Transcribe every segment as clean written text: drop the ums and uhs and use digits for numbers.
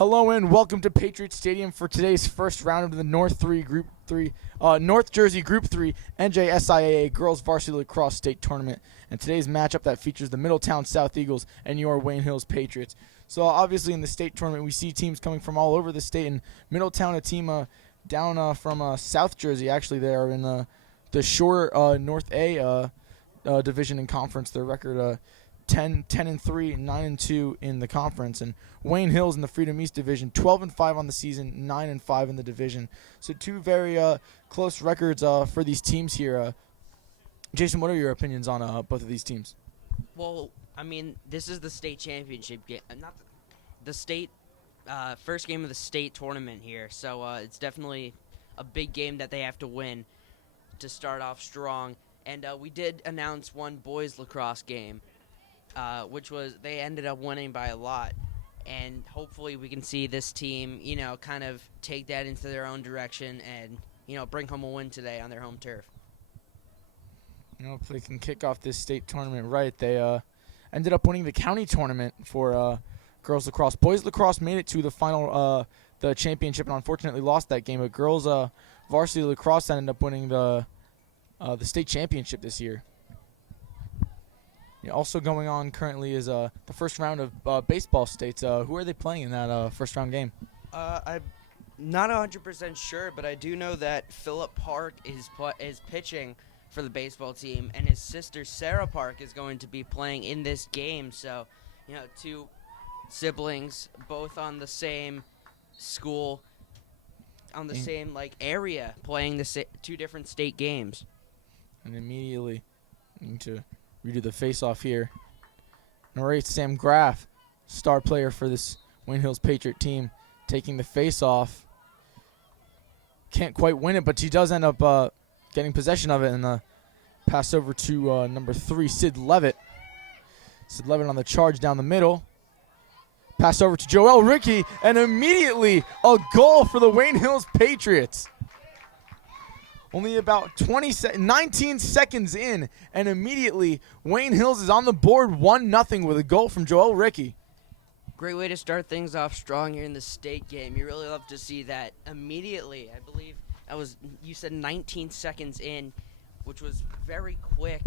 Hello and welcome to Patriot Stadium for today's first round of the North Jersey Group 3 NJSIAA Girls Varsity Lacrosse State Tournament. And today's matchup that features the Middletown South Eagles and your Wayne Hills Patriots. So obviously in the state tournament we see teams coming from all over the state. And Middletown, a team down from South Jersey, actually they are in the Shore North A division and conference. Their record 10-3, 9-2 in the conference, and Wayne Hills in the Freedom East division, 12-5 on the season, 9-5 in the division. So two very close records for these teams here. Jason, what are your opinions on both of these teams? Well, I mean, this is the state championship game, not the state first game of the state tournament here. So it's definitely a big game that they have to win to start off strong. And we did announce one boys lacrosse game, which was they ended up winning by a lot. And hopefully we can see this team, kind of take that into their own direction and, bring home a win today on their home turf. If they can kick off this state tournament right, they ended up winning the county tournament for girls lacrosse. Boys lacrosse made it to the final, the championship, and unfortunately lost that game. But girls varsity lacrosse ended up winning the state championship this year. Also going on currently is the first round of baseball states. Who are they playing in that first round game? I'm not 100% sure, but I do know that Phillip Park is pitching for the baseball team, and his sister Sarah Park is going to be playing in this game. So, two siblings, both on the same school, on the same area, playing the two different state games. And immediately, need to redo the face-off here. Number 8, Sam Graff, star player for this Wayne Hills Patriot team, taking the face-off. Can't quite win it, but she does end up getting possession of it, and pass over to number 3, Sid Levitt. Sid Levitt on the charge down the middle. Pass over to Joelle Rickey, and immediately a goal for the Wayne Hills Patriots. Only about 19 seconds in, and immediately Wayne Hills is on the board 1-0 with a goal from Joelle Rickey. Great way to start things off strong here in the state game. You really love to see that immediately. I believe you said 19 seconds in, which was very quick.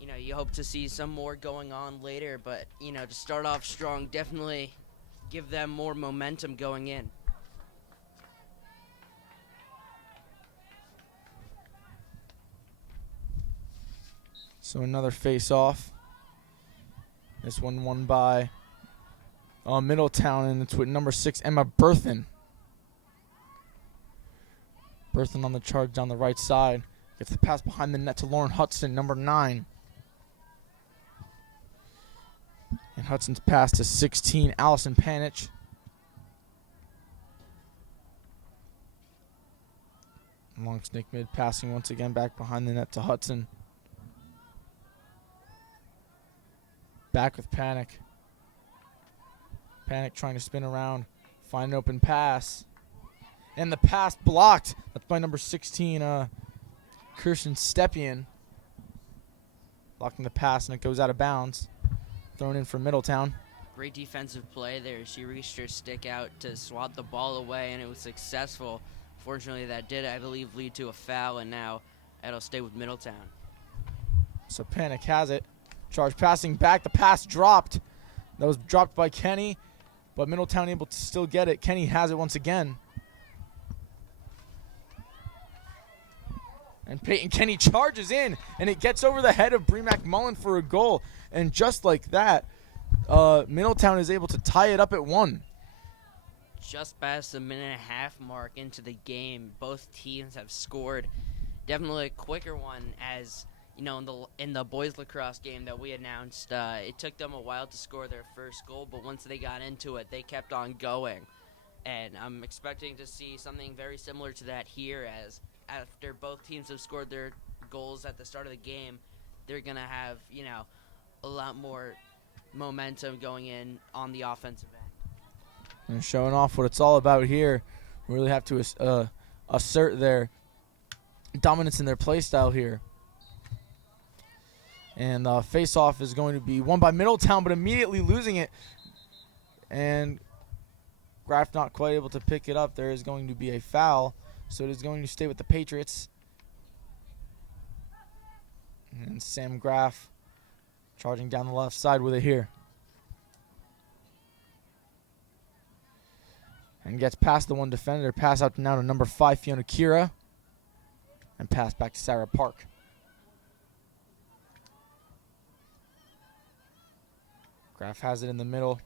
You hope to see some more going on later, but, to start off strong, definitely give them more momentum going in. So another face-off. This one won by Middletown, and it's with number 6, Emma Berthen. Berthen on the charge down the right side. Gets the pass behind the net to Lauren Hudson, number 9. And Hudson's pass to 16, Allison Panich. Long snake mid, passing once again back behind the net to Hudson. Back with Panic. Panic trying to spin around, find an open pass. And the pass blocked. That's by number 16, Kirsten Stepien. Blocking the pass, and it goes out of bounds. Thrown in for Middletown. Great defensive play there. She reached her stick out to swat the ball away, and it was successful. Fortunately, that did, I believe, lead to a foul, and now it'll stay with Middletown. So Panic has it. Charge passing back. The pass dropped. That was dropped by Kenny, but Middletown able to still get it. Kenny has it once again. And Peyton Kenny charges in, and it gets over the head of Bree McMullen for a goal. And just like that, Middletown is able to tie it up at 1. Just past the minute-and-a-half mark into the game, both teams have scored. Definitely a quicker one, as in the boys lacrosse game that we announced, it took them a while to score their first goal, but once they got into it, they kept on going. And I'm expecting to see something very similar to that here, as after both teams have scored their goals at the start of the game, they're going to have, a lot more momentum going in on the offensive end. And showing off what it's all about here. We really have to assert their dominance in their play style here. And face-off is going to be won by Middletown, but immediately losing it. And Graf not quite able to pick it up. There is going to be a foul, so it is going to stay with the Patriots. And Sam Graf charging down the left side with it here. And gets past the one defender. Pass out now to number 5, Fiona Kira. And pass back to Sarah Park. Graf has it in the middle.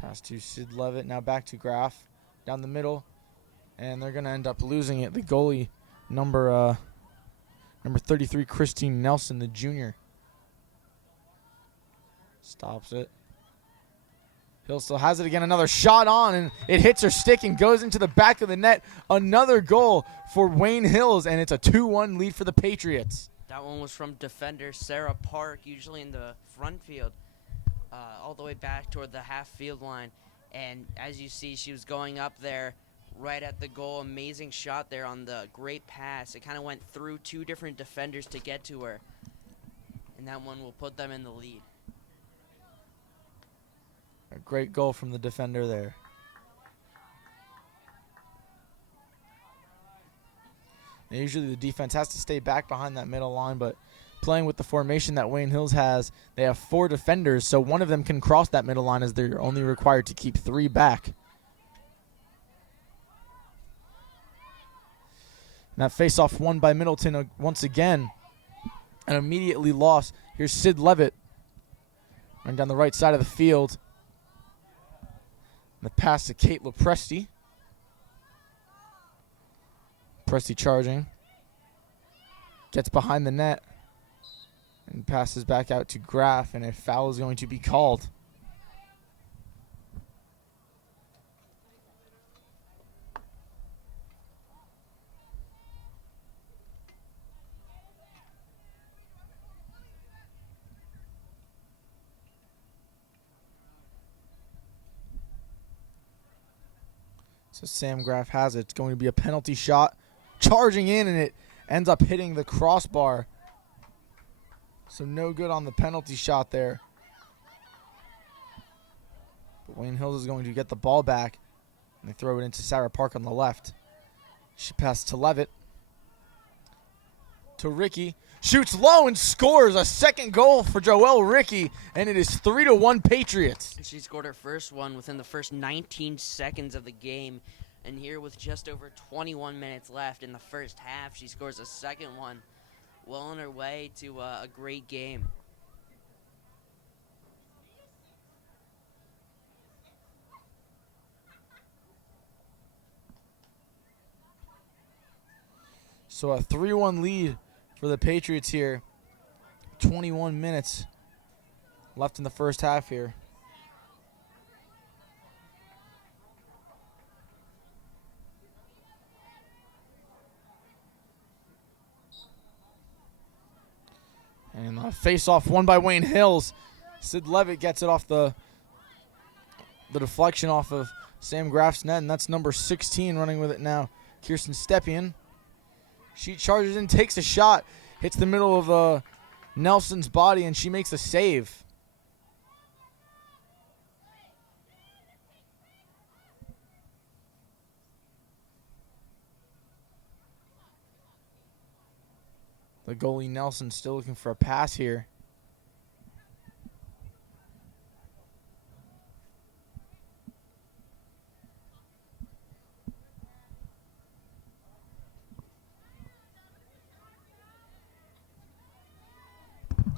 Pass to Sid Levitt. Now back to Graf. Down the middle. And they're going to end up losing it. The goalie, number 33, Christine Nelson, the junior. Stops it. Hill still has it again. Another shot on, and it hits her stick and goes into the back of the net. Another goal for Wayne Hills, and it's a 2-1 lead for the Patriots. That one was from defender Sarah Park, usually in the front field, all the way back toward the half field line. And as you see, she was going up there right at the goal. Amazing shot there on the great pass. It kind of went through 2 different defenders to get to her. And that one will put them in the lead. A great goal from the defender there. And usually the defense has to stay back behind that middle line, but playing with the formation that Wayne Hills has, they have 4 defenders, so one of them can cross that middle line as they're only required to keep 3 back. And that face-off won by Middleton once again, and immediately lost. Here's Sid Levitt running down the right side of the field. And the pass to Kate Lopresti. Presti charging. Gets behind the net. And passes back out to Graf, and a foul is going to be called. So Sam Graf has it. It's going to be a penalty shot. Charging in, and it ends up hitting the crossbar. So no good on the penalty shot there. But Wayne Hills is going to get the ball back. And they throw it into Sarah Park on the left. She passes to Levitt. To Ricky. Shoots low and scores a second goal for Joelle Ricky. And it is 3-1 Patriots. She scored her first one within the first 19 seconds of the game. And here with just over 21 minutes left in the first half, she scores a second one. Well on her way to a great game. So a 3-1 lead for the Patriots here. 21 minutes left in the first half here. And a face-off won by Wayne Hills. Sid Levitt gets it off the deflection off of Sam Graf's net, and that's number 16 running with it now, Kirsten Stepien. She charges in, takes a shot, hits the middle of Nelson's body, and she makes a save. The goalie Nelson still looking for a pass here.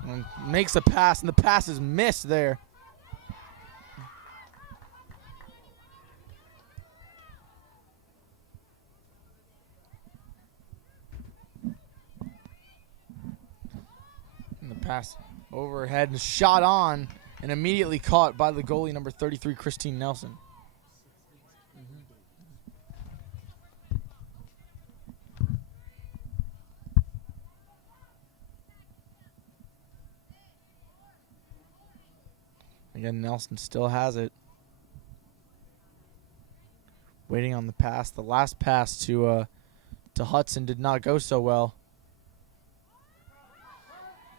And makes a pass, and the pass is missed there. And the pass overhead and shot on, and immediately caught by the goalie number 33, Christine Nelson. Again, Nelson still has it. Waiting on the pass. The last pass to Hudson did not go so well.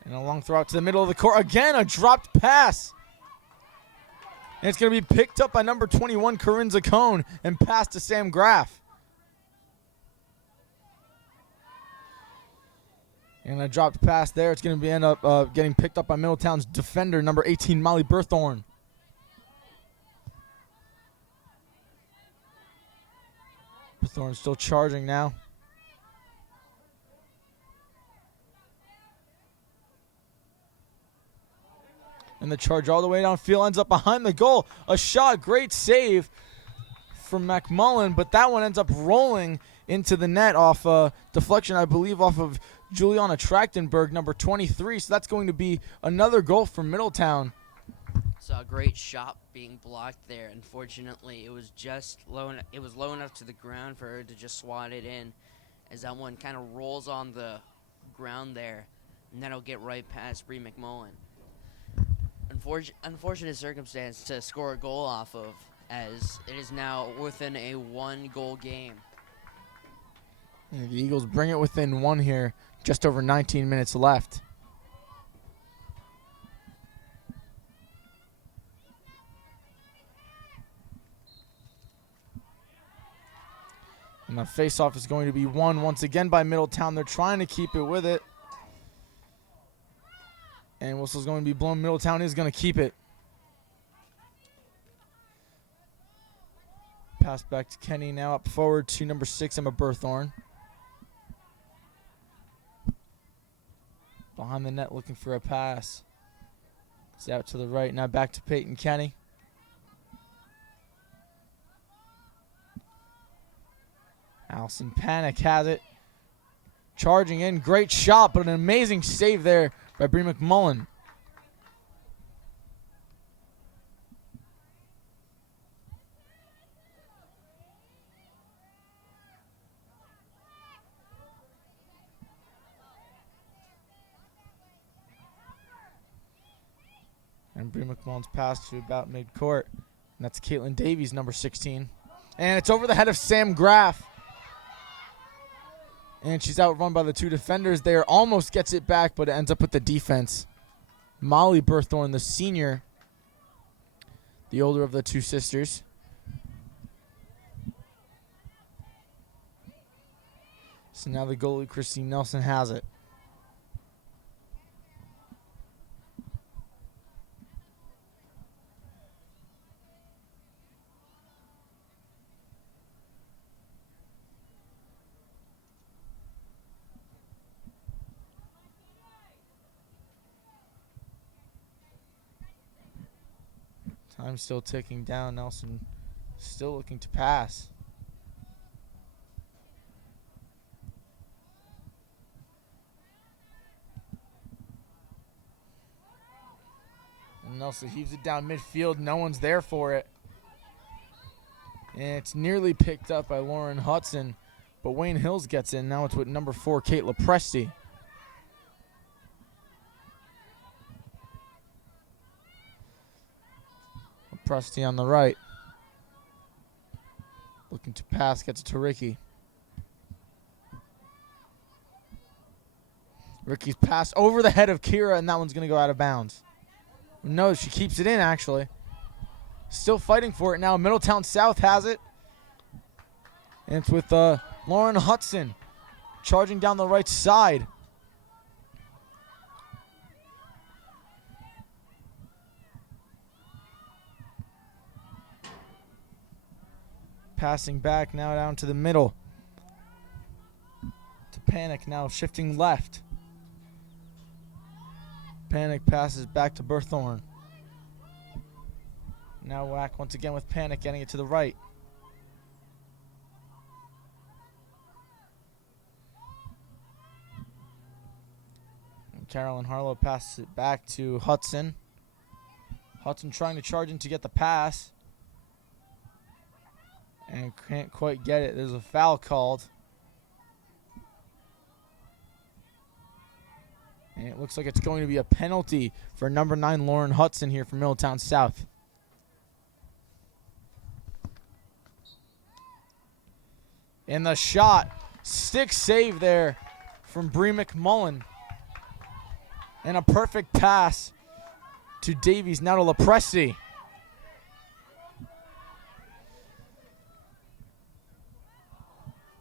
And a long throw out to the middle of the court. Again, a dropped pass. And it's going to be picked up by number 21, Corinne Zacone, and passed to Sam Graff. And a dropped pass there. It's going to end up getting picked up by Middletown's defender, number 18, Molly Berthorn. Berthorn still charging now. And the charge all the way downfield ends up behind the goal. A shot, great save from McMullen, but that one ends up rolling into the net off deflection, I believe, off of Juliana Trachtenberg, number 23. So that's going to be another goal for Middletown. Saw a great shot being blocked there. Unfortunately, it was just low. It was low enough to the ground for her to just swat it in, as that one kind of rolls on the ground there, and then it'll get right past Bree McMullen. Unfortunate circumstance to score a goal off of, as it is now within a 1-goal game. And the Eagles bring it within one here, just over 19 minutes left. And the face-off is going to be won once again by Middletown. They're trying to keep it with it. And whistle's going to be blown. Middletown is going to keep it. Pass back to Kenny now up forward to number 6, Emma Berthorn. Behind the net looking for a pass. It's out to the right. Now back to Peyton Kenny. Allison Panic has it. Charging in. Great shot, but an amazing save there by Bree McMullen. And Bree McMullen's pass to about midcourt. And that's Caitlin Davies, number 16. And it's over the head of Sam Graff. And she's outrun by the two defenders there. Almost gets it back, but it ends up with the defense. Molly Berthorn, the senior, the older of the two sisters. So now the goalie, Christine Nelson, has it. Time still ticking down. Nelson still looking to pass. And Nelson heaves it down midfield. No one's there for it. And it's nearly picked up by Lauren Hudson, but Wayne Hills gets in. Now it's with number 4, Kate Lepresti. Lepresti on the right. Looking to pass, gets it to Ricky. Ricky's pass over the head of Kira, and that one's going to go out of bounds. No, she keeps it in, actually. Still fighting for it now. Middletown South has it. And it's with Lauren Hudson charging down the right side. Passing back now down to the middle. To Panic now shifting left. Panic passes back to Berthorn. Now Whack once again with Panic getting it to the right. And Carolyn Harlow passes it back to Hudson. Hudson trying to charge in to get the pass. And can't quite get it. There's a foul called. And it looks like it's going to be a penalty for number 9, Lauren Hudson here from Middletown South. And the shot. Stick save there from Bree McMullen. And a perfect pass to Davies, now to Lepresti.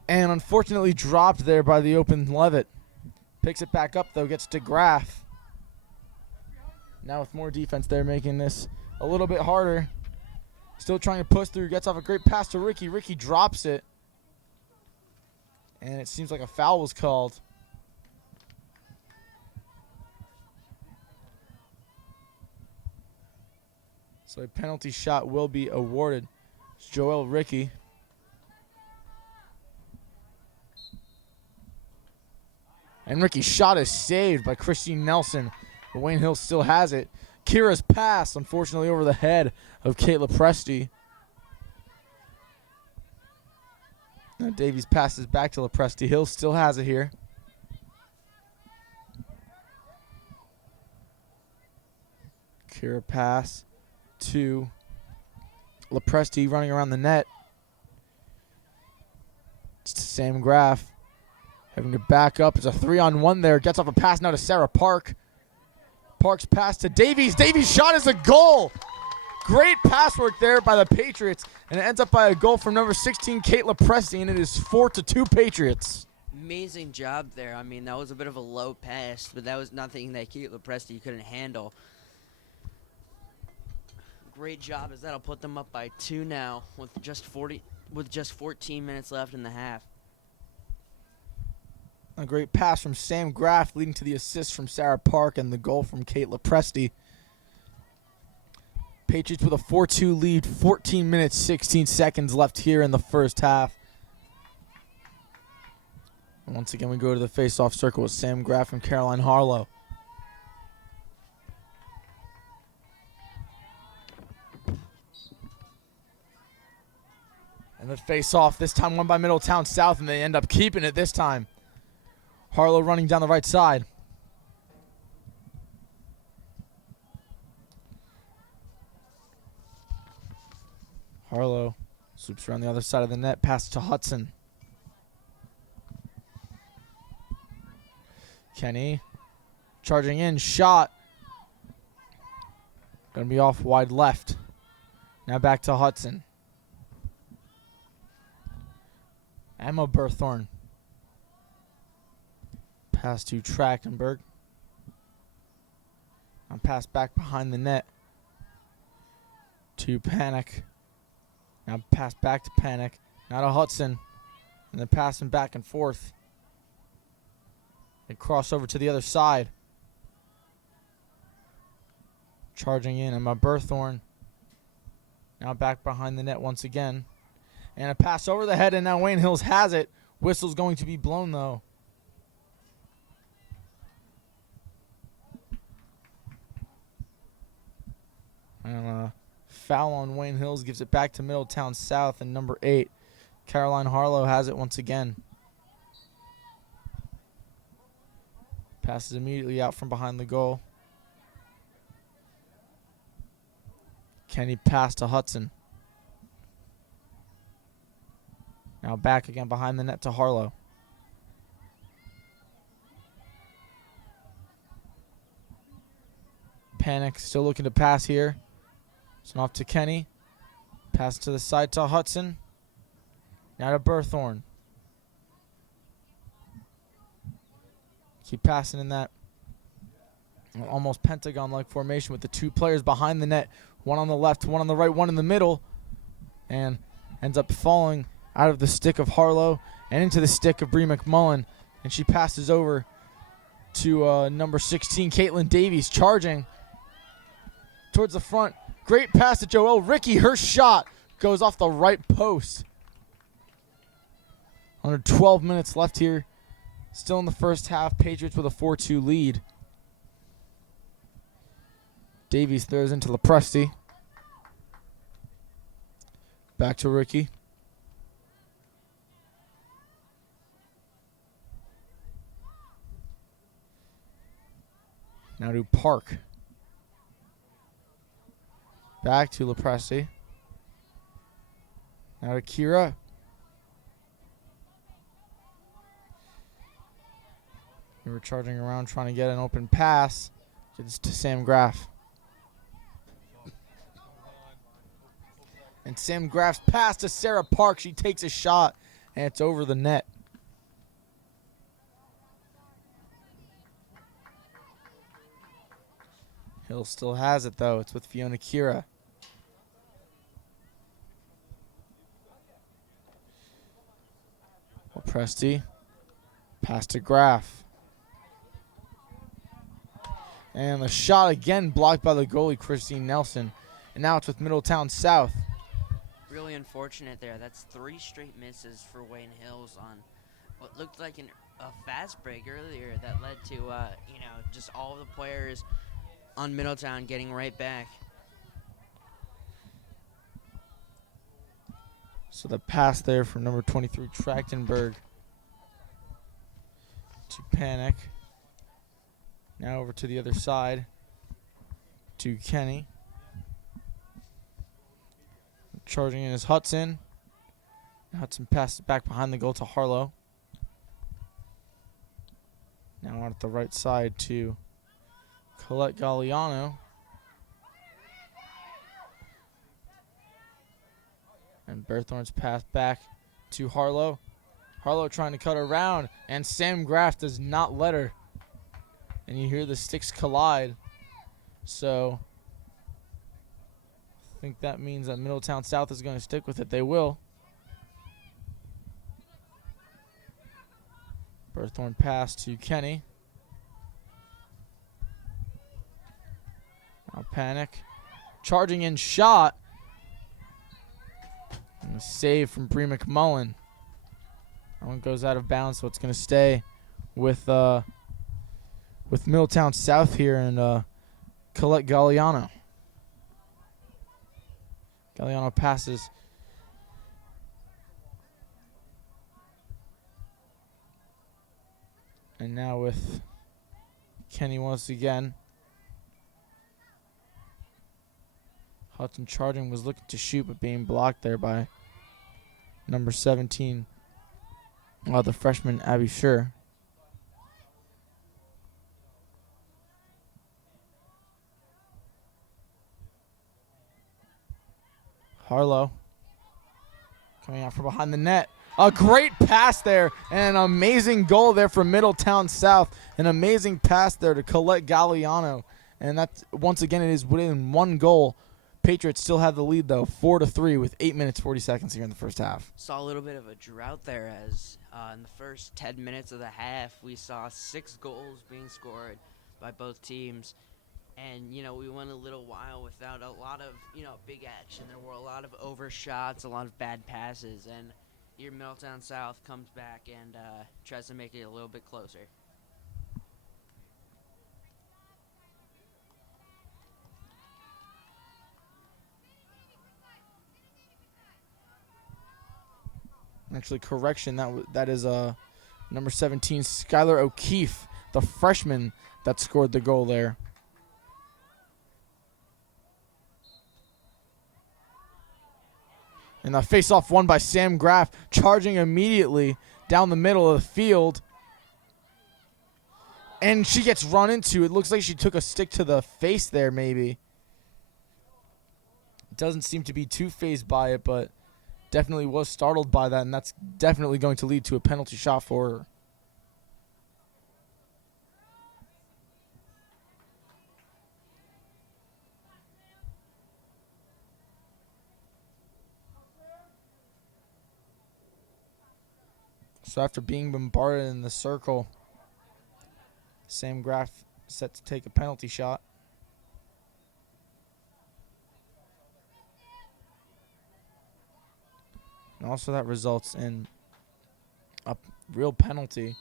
And unfortunately dropped there by the open Levitt. Picks it back up though, gets to Graff. Now with more defense there, making this a little bit harder. Still trying to push through, gets off a great pass to Ricky. Ricky drops it. And it seems like a foul was called. So a penalty shot will be awarded. It's Joel Ricky. And Ricky's shot is saved by Christine Nelson. But Wayne Hill still has it. Kira's pass, unfortunately, over the head of Kate Lepresti. Now Davies passes back to Lepresti. Hill still has it here. Kira pass to Lepresti running around the net. It's to Sam Graff. Having to back up. It's a 3-on-1 there. Gets off a pass now to Sarah Park. Park's pass to Davies. Davies' shot is a goal. Great pass work there by the Patriots. And it ends up by a goal from number 16, Kate Lepresti, and it is 4-2 Patriots. Amazing job there. I mean, that was a bit of a low pass, but that was nothing that Kate Lepresti couldn't handle. Great job, as that'll put them up by 2 now with just 14 minutes left in the half. A great pass from Sam Graff leading to the assist from Sarah Park and the goal from Kate Lepresti. Patriots with a 4-2 lead, 14 minutes, 16 seconds left here in the first half. And once again, we go to the face-off circle with Sam Graff and Caroline Harlow. And the face-off, this time won by Middletown South, and they end up keeping it this time. Harlow running down the right side. Harlow swoops around the other side of the net, pass to Hudson. Kenny charging in, shot. Gonna be off wide left. Now back to Hudson. Emma Berthorn. Pass to Trachtenberg. And pass back behind the net to Panic. Now pass back to Panic. Now to Hudson. And then passing back and forth. They cross over to the other side. Charging in. Emma Berthorn. Now back behind the net once again. And a pass over the head, and now Wayne Hills has it. Whistle's going to be blown, though. And foul on Wayne Hills gives it back to Middletown South, and number 8, Caroline Harlow, has it once again. Passes immediately out from behind the goal. Kenny pass to Hudson. Now back again behind the net to Harlow. Panic still looking to pass here. It's off to Kenny. Pass to the side to Hudson. Now to Berthorn. Keep passing in that almost pentagon-like formation with the 2 players behind the net. One on the left, one on the right, one in the middle. And ends up falling out of the stick of Harlow and into the stick of Bree McMullen. And she passes over to number 16, Caitlin Davies, charging towards the front. Great pass to Joelle Ricky. Her shot goes off the right post. Under 12 minutes left here. Still in the first half. Patriots with a 4-2 lead. Davies throws into Lepresti. Back to Ricky. Now to Park. Back to Lepresti. Now to Kira. We were charging around trying to get an open pass. It's to Sam Graff. And Sam Graff's pass to Sarah Park. She takes a shot, and it's over the net. Hill still has it, though. It's with Fiona Kira. Well, Presti. Pass to Graff. And the shot again blocked by the goalie, Christine Nelson. And now it's with Middletown South. Really unfortunate there. That's 3 straight misses for Wayne Hills on what looked like a fast break earlier that led to, just all the players on Middletown getting right back. So the pass there from number 23, Trachtenberg, to Panic. Now over to the other side to Kenny. Charging in is Hudson. Hudson passes back behind the goal to Harlow. Now on at the right side to Colette Galliano. And Berthorn's pass back to Harlow. Harlow trying to cut around, and Sam Graff does not let her. And you hear the sticks collide. So I think that means that Middletown South is going to stick with it. They will. Berthorn pass to Kenny. Now Panic. Charging in shot. And a save from Bree McMullen. That one goes out of bounds, so it's going to stay with Middletown South here and Colette Galliano. Galliano passes. And now with Kenny once again. Hudson charging, was looking to shoot, but being blocked there by number 17, the freshman Abby Scher. Harlow coming out from behind the net. A great pass there and an amazing goal there from Middletown South. An amazing pass there to Colette Galliano. And that's, once again, it is within 1 goal. Patriots still have the lead, though, 4-3 with 8 minutes, 40 seconds here in the first half. Saw a little bit of a drought there as in the first 10 minutes of the half, we saw 6 goals being scored by both teams. And, we went a little while without a lot of, big action. There were a lot of overshots, a lot of bad passes. And here Middletown South comes back and tries to make it a little bit closer. Actually, correction, that is number 17, Skylar O'Keefe, the freshman that scored the goal there. And the face-off won by Sam Graff, charging immediately down the middle of the field. And she gets run into. It looks like she took a stick to the face there, maybe. Doesn't seem to be too fazed by it, but definitely was startled by that, and that's definitely going to lead to a penalty shot for her. So after being bombarded in the circle, Sam Graff set to take a penalty shot. And also that results in a real penalty.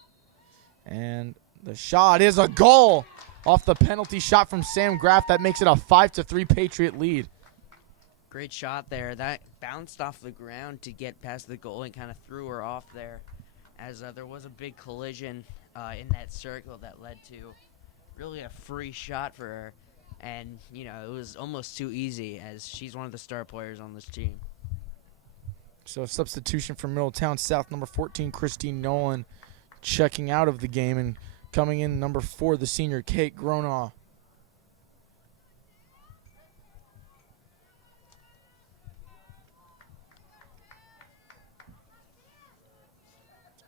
And the shot is a goal off the penalty shot from Sam Graff. That makes it a 5-3 Patriot lead. Great shot there. That bounced off the ground to get past the goal and kind of threw her off there, as there was a big collision in that circle that led to really a free shot for her. And, it was almost too easy, as she's one of the star players on this team. So a substitution for Middletown South, number 14, Christine Nolan, checking out of the game, and coming in number 4, the senior Kate Gronaw.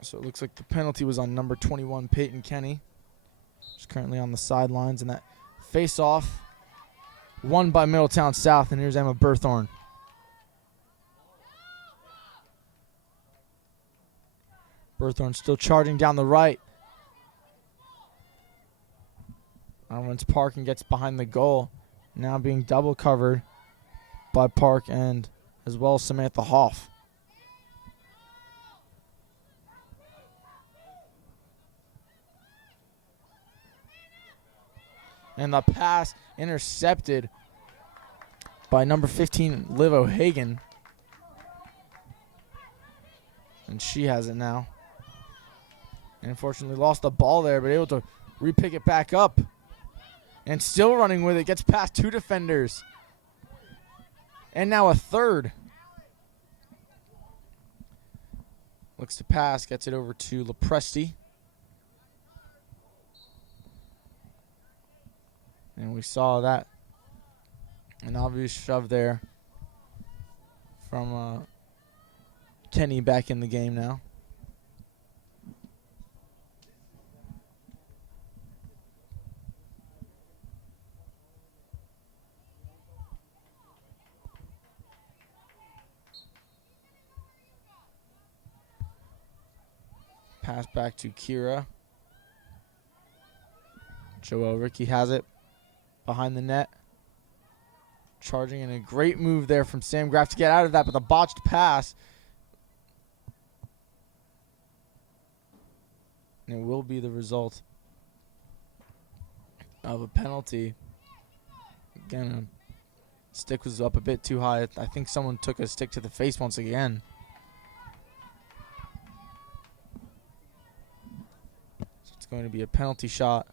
So it looks like the penalty was on number 21, Peyton Kenny. She's currently on the sidelines. And that face-off won by Middletown South. And here's Emma Berthorn. Berthorn still charging down the right. Runs Park and gets behind the goal. Now being double covered by Park and as well as Samantha Hoff. And the pass intercepted by number 15, Liv O'Hagan. And she has it now. And unfortunately lost the ball there, but able to re-pick it back up. And still running with it. Gets past 2 defenders. And now a third. Looks to pass. Gets it over to Lepresti. And we saw that. An obvious shove there from Kenny back in the game now. Pass back to Kira. Joelle Ricky has it behind the net. Charging in a great move there from Sam Graff to get out of that, but the botched pass. And it will be the result of a penalty. Again, stick was up a bit too high. I think someone took a stick to the face once again. It's going to be a penalty shot.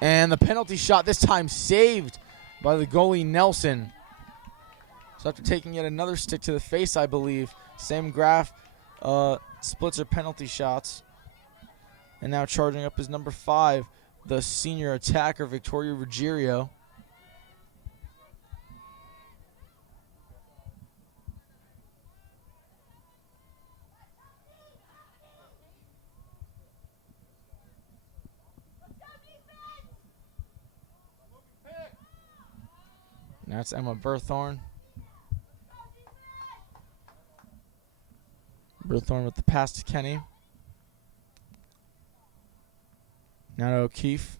And the penalty shot this time saved by the goalie Nelson. So after taking yet another stick to the face, I believe, Sam Graff splits her penalty shots. And now charging up is number 5, the senior attacker, Victoria Ruggiero. That's Emma Berthorn. Berthorn with the pass to Kenny. Now to O'Keefe.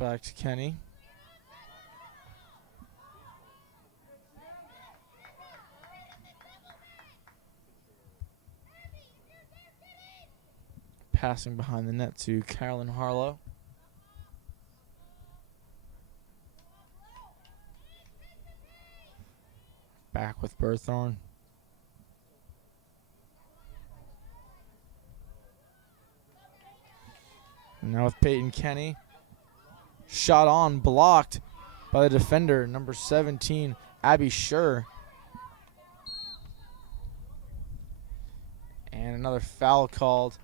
Back to Kenny. Passing behind the net to Carolyn Harlow. Back with Berthorn. And now with Peyton Kenny. Shot on, blocked by the defender, number 17, Abby Schur. And another foul called.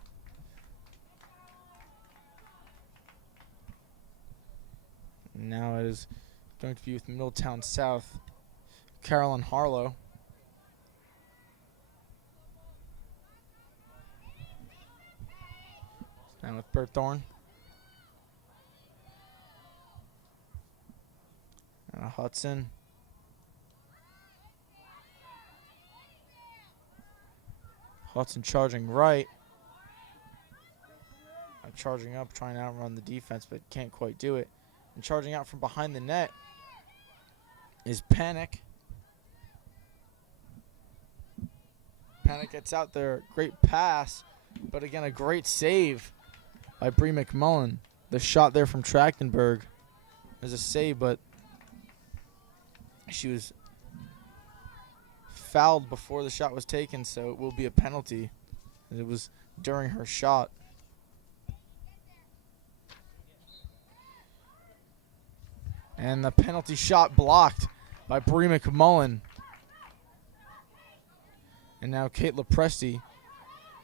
Now it is going to be with Middletown South, Carolyn Harlow. Now with Berthorn. And Hudson. Hudson charging right. Charging up, trying to outrun the defense, but can't quite do it. And charging out from behind the net is Panic. Panic gets out there. Great pass, but again, a great save by Bree McMullen. The shot there from Trachtenberg is a save, but she was fouled before the shot was taken, so it will be a penalty. It was during her shot. And the penalty shot blocked by Bree McMullen. And now Kate Lepresti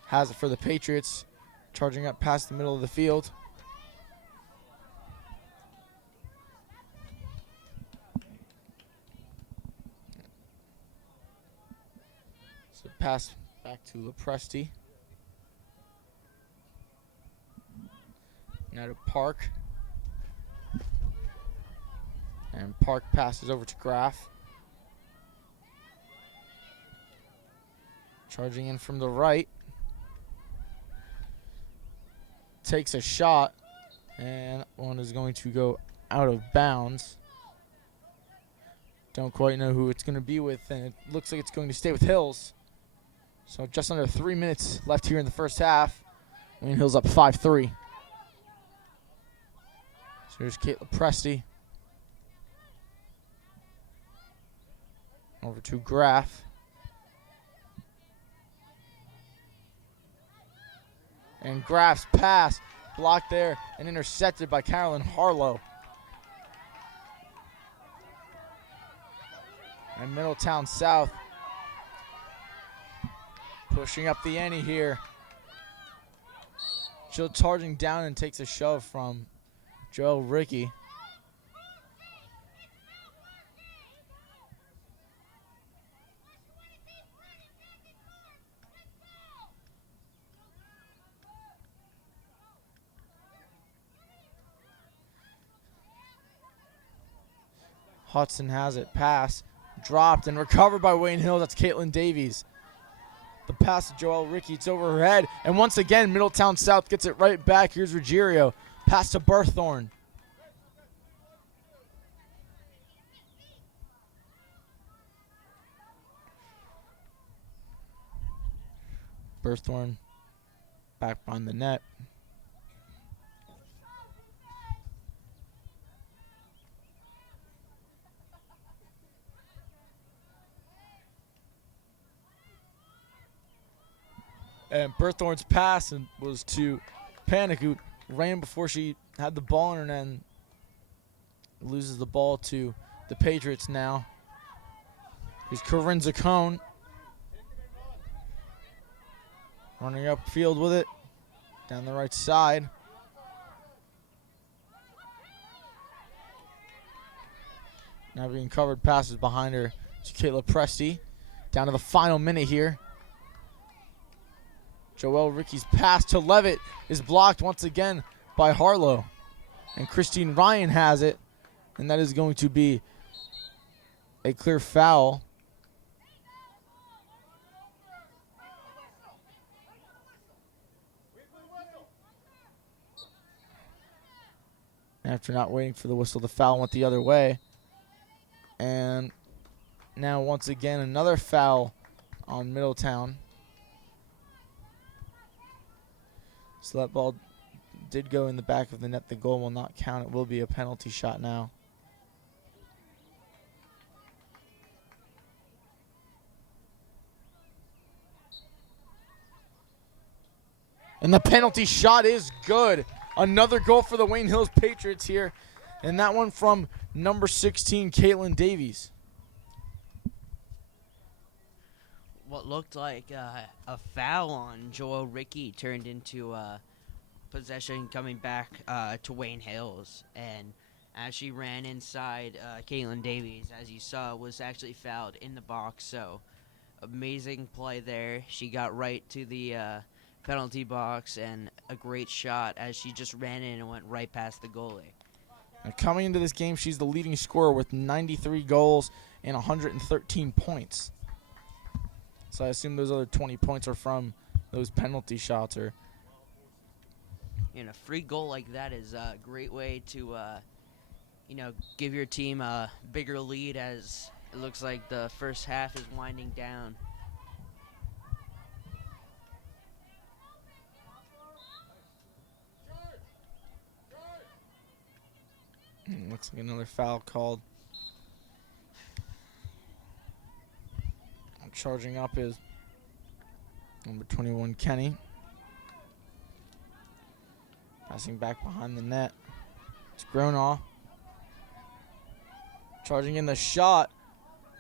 has it for the Patriots, charging up past the middle of the field. pass back to Lepresti. Now to Park. And Park passes over to Graff. Charging in from the right. Takes a shot. And one is going to go out of bounds. Don't quite know who it's going to be with, and it looks like it's going to stay with Hills. So just under 3 minutes left here in the first half. Wayne Hills up 5-3. So here's Kate Lepresti. Over to Graff. And Graff's pass blocked there and intercepted by Carolyn Harlow. And Middletown South pushing up the ante here. Jill charging down and takes a shove from Joel Ricky. Hudson has it. Pass dropped and recovered by Wayne Hill. That's Caitlin Davies. The pass to Joelle Ricky. It's over her head. And once again, Middletown South gets it right back. Here's Ruggiero. Pass to Berthorn. Berthorn back behind the net. And Berthorn's pass was to Panic, who ran before she had the ball in her, and then loses the ball to the Patriots now. Here's Corinne Zacone. Running upfield with it. Down the right side. Now being covered, passes behind her to Kayla Presti. Down to the final minute here. Joelle Ricky's pass to Levitt is blocked once again by Harlow. And Christine Ryan has it. And that is going to be a clear foul. After not waiting for the whistle, the foul went the other way. And now once again another foul on Middletown. So that ball did go in the back of the net. The goal will not count. It will be a penalty shot now. And the penalty shot is good. Another goal for the Wayne Hills Patriots here. And that one from number 16, Caitlin Davies. What looked like a foul on Joel Ricky turned into possession coming back to Wayne Hills. And as she ran inside, Caitlin Davies, as you saw, was actually fouled in the box. So amazing play there. She got right to the penalty box, and a great shot as she just ran in and went right past the goalie. And coming into this game, she's the leading scorer with 93 goals and 113 points. So I assume those other 20 points are from those penalty shots. And a free goal like that is a great way to, give your team a bigger lead as it looks like the first half is winding down. Looks like another foul called. Charging up is number 21, Kenny. Passing back behind the net. It's Gronaw. Charging in the shot.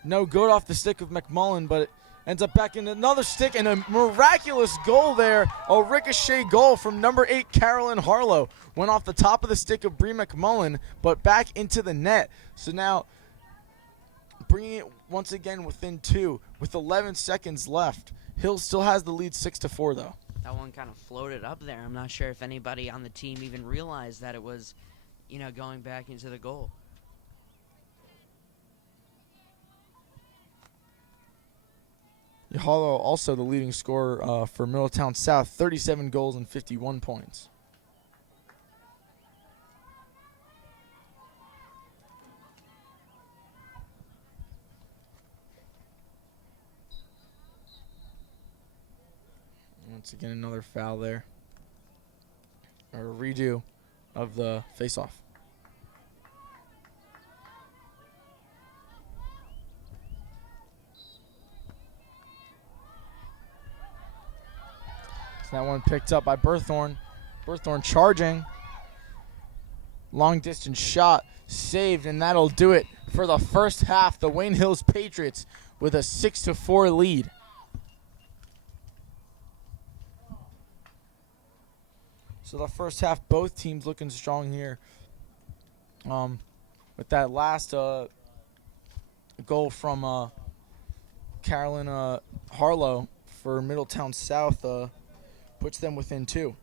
No good off the stick of McMullen, but it ends up back in another stick, and a miraculous goal there. A ricochet goal from number 8, Carolyn Harlow. Went off the top of the stick of Bree McMullen, but back into the net. So now bringing it once again within 2 with 11 seconds left. Hills still has the lead 6-4 though. That one kind of floated up there. I'm not sure if anybody on the team even realized that it was, going back into the goal. Hollow also the leading scorer for Middletown South, 37 goals and 51 points. Once again, another foul there. Or a redo of the faceoff. That one picked up by Berthorn. Berthorn charging. Long distance shot saved, and that'll do it for the first half. The Wayne Hills Patriots with a 6-4 lead. So the first half, both teams looking strong here. With that last goal from Carolyn Harlow for Middletown South, puts them within 2.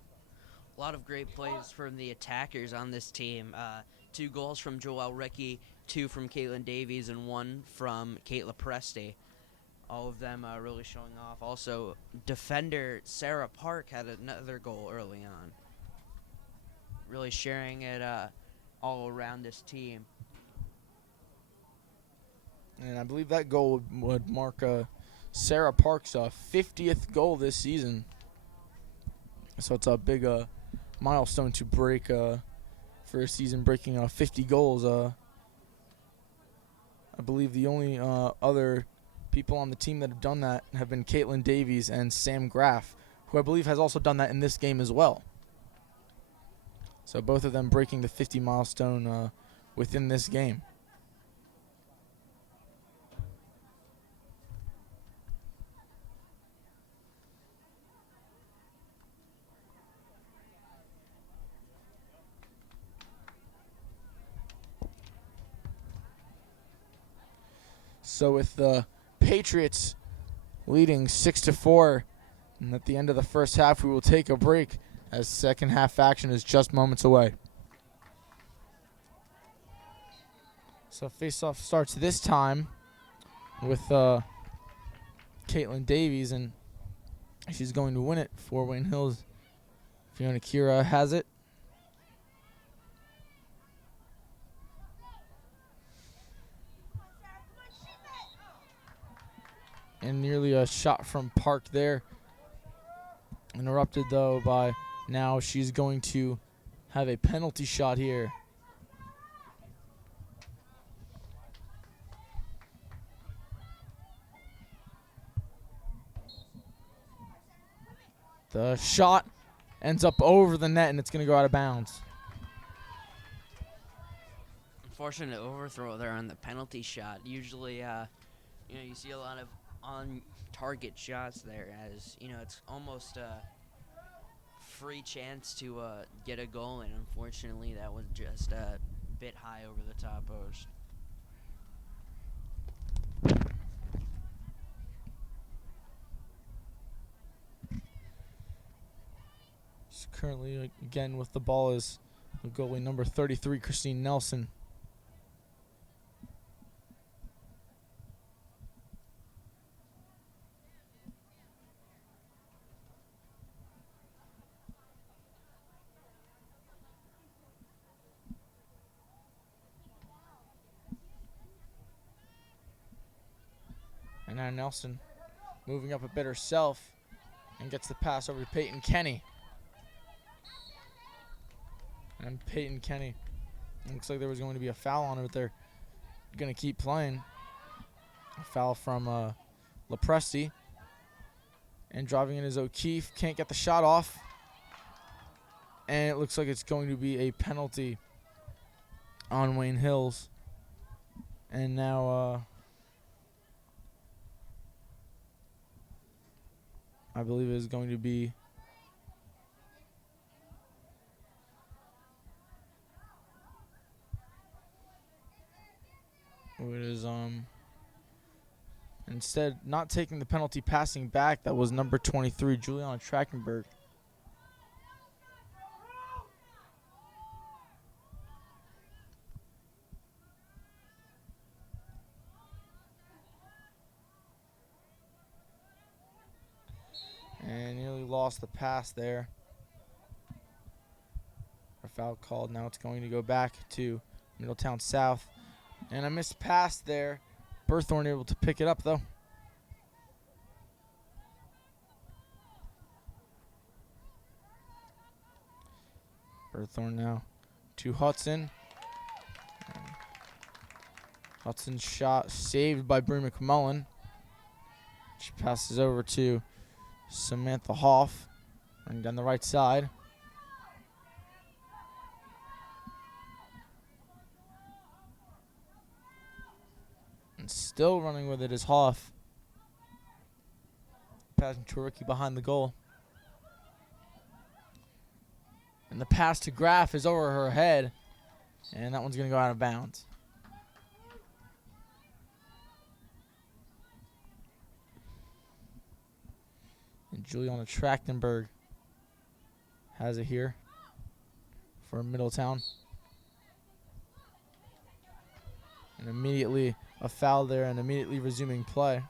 A lot of great plays from the attackers on this team. 2 goals from Joelle Ricky, 2 from Caitlin Davies, and 1 from Kayla Presti. All of them really showing off. Also, defender Sarah Park had another goal early on. Really sharing it all around this team. And I believe that goal would mark Sarah Park's 50th goal this season. So it's a big milestone to break for a season, breaking 50 goals. I believe the only other people on the team that have done that have been Caitlin Davies and Sam Graff, who I believe has also done that in this game as well. So both of them breaking the 50 milestone within this game. So with the Patriots leading 6-4, and at the end of the first half, we will take a break as second half action is just moments away. So face-off starts this time with Caitlin Davies, and she's going to win it for Wayne Hills. Fiona Kira has it. And nearly a shot from Park there. Interrupted, though, by now she's going to have a penalty shot here. The shot ends up over the net, and it's going to go out of bounds. Unfortunate overthrow there on the penalty shot. Usually, you see a lot of on-target shots there, as it's almost a free chance to get a goal, and unfortunately that was just a bit high over the top post. So currently, again, with the ball is the goalie number 33, Christine Nelson. And now Nelson moving up a bit herself and gets the pass over to Peyton Kenny. And Peyton Kenny, looks like there was going to be a foul on her, but they're going to keep playing. A foul from Lepresti. And driving in is O'Keefe. Can't get the shot off. And it looks like it's going to be a penalty on Wayne Hills. And now I believe it is going to be an Instead, not taking the penalty, passing back. That was number 23, Juliana Trachtenberg. And nearly lost the pass there. A foul called. Now it's going to go back to Middletown South. And a missed pass there. Berthorn able to pick it up, though. Berthorn now to Hudson. Hudson's shot saved by Brie McMullen. She passes over to Samantha Hoff, running down the right side. And still running with it is Hoff. Passing to Ricky behind the goal. And the pass to Graff is over her head. And that one's going to go out of bounds. And Juliana Trachtenberg has it here for Middletown. And immediately a foul there and immediately resuming play.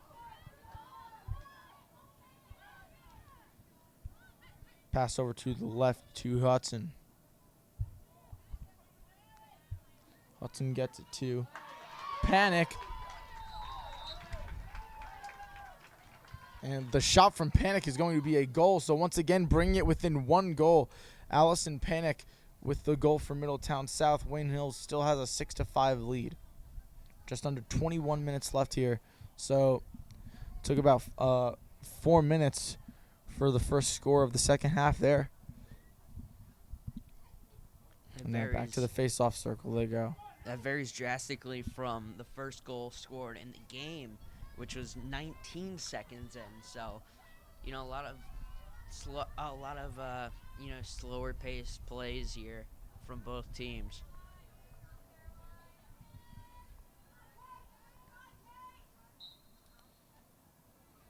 Pass over to the left to Hudson. Hudson gets it to Panic. And the shot from Panic is going to be a goal. So once again, bringing it within one goal. Allison Panic with the goal for Middletown South. Wayne Hills still has a 6-5 lead. Just under 21 minutes left here. So took about 4 minutes for the first score of the second half there. And now back to the face-off circle they go. That varies drastically from the first goal scored in the game, which was 19 seconds in. So, you know, a lot of slower paced plays here from both teams.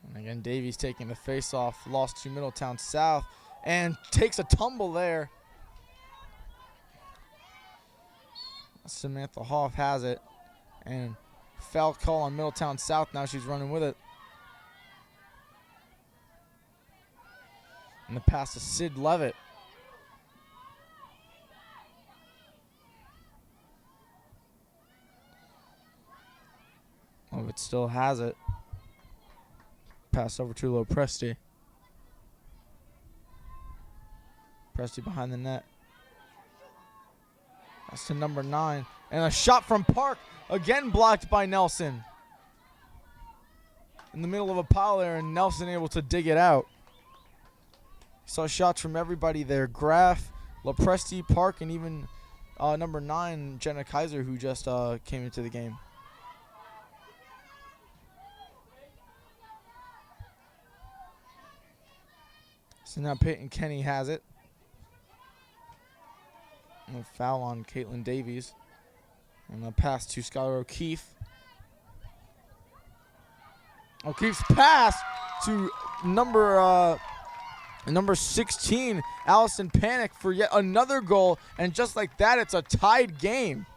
And again, Davies taking the face-off, lost to Middletown South, and takes a tumble there. Samantha Hoff has it, and foul call on Middletown South. Now she's running with it. And the pass to Sid Levitt. Levitt still has it. Pass over to Lopresti. Presti behind the net. That's to number 9. And a shot from Park. Again blocked by Nelson. In the middle of a pile there, and Nelson able to dig it out. Saw shots from everybody there. Graff, Lopresti, Park, and even number 9, Jenna Kaiser, who just came into the game. So now Peyton Kenny has it. And a foul on Caitlin Davies. And a pass to Skylar O'Keefe. O'Keefe's pass to number 16, Allison Panic, for yet another goal. And just like that, it's a tied game.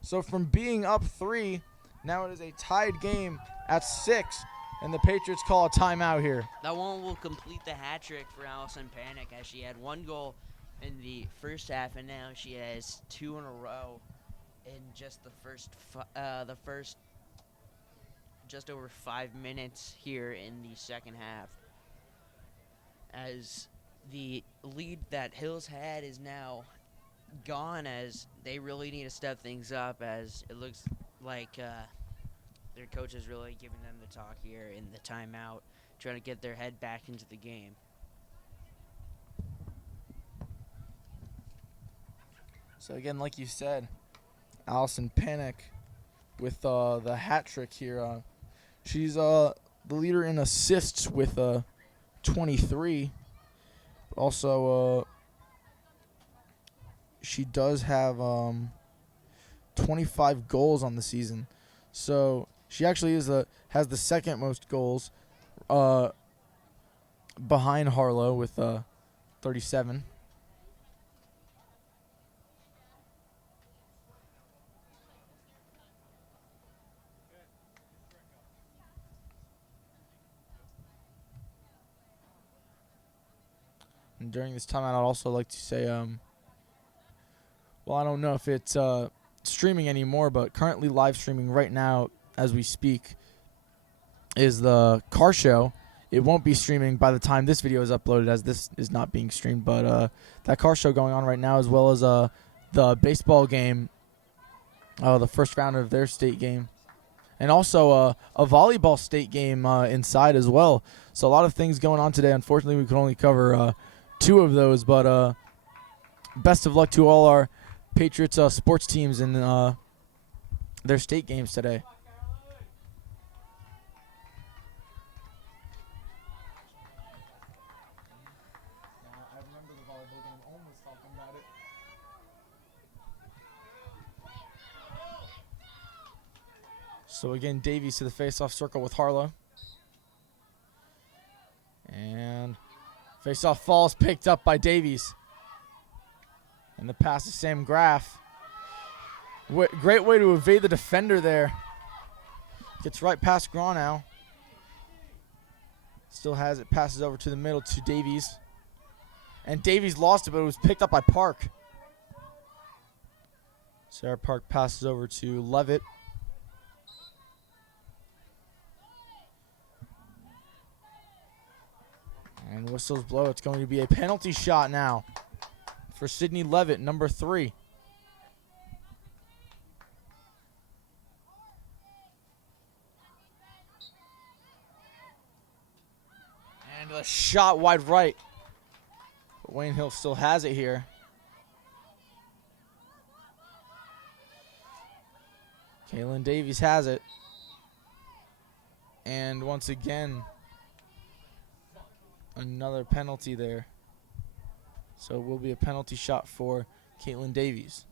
So from being up 3, now it is a tied game at 6. And the Patriots call a timeout here. That one will complete the hat trick for Allison Panic, as she had 1 goal in the first half, and now she has 2 in a row in just the first just over 5 minutes here in the second half. As the lead that Hills had is now gone, as they really need to step things up, as it looks like their coach is really giving them the talk here in the timeout, trying to get their head back into the game. So again, like you said, Allison Panic with the hat trick here. She's the leader in assists with 23. Also, she does have 25 goals on the season. So she actually has the second most goals behind Harlow with 37. And during this timeout, I'd also like to say, well, I don't know if it's streaming anymore, but currently live streaming right now as we speak is the car show. It won't be streaming by the time this video is uploaded, as this is not being streamed, but that car show going on right now, as well as the baseball game, the first round of their state game, and also a volleyball state game inside as well. So a lot of things going on today. Unfortunately, we could only cover 2 of those, but best of luck to all our Patriots sports teams in their state games today. I remember the volleyball game, almost talking about it. So again, Davies to the face-off circle with Harlow. And face-off falls, picked up by Davies. And the pass to Sam Graff. Great way to evade the defender there. Gets right past Granow. Still has it, passes over to the middle to Davies. And Davies lost it, but it was picked up by Park. Sarah Park passes over to Levitt. And whistles blow. It's going to be a penalty shot now for Sydney Levitt, number 3. And a shot wide right. But Wayne Hill still has it here. Kaylin Davies has it. And once again, another penalty there. So it will be a penalty shot for Caitlin Davies.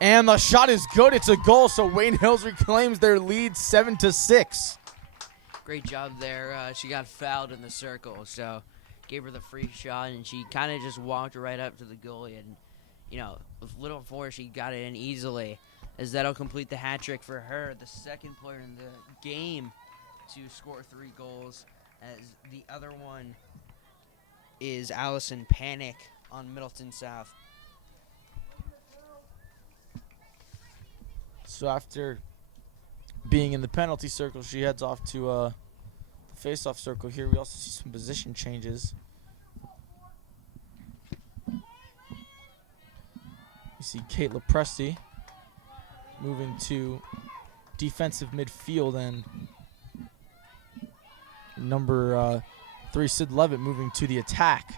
And the shot is good. It's a goal. So Wayne Hills reclaims their lead 7-6. Great job there. She got fouled in the circle, so gave her the free shot, and she kind of just walked right up to the goalie, and with little force, she got it in easily, as that'll complete the hat trick for her, the second player in the game to score 3 goals, as the other one is Allison Panic on Middleton South. So after being in the penalty circle, she heads off to the face-off circle. Here we also see some position changes. You see Kate Lepresti moving to defensive midfield, and number 3, Sid Levitt, moving to the attack.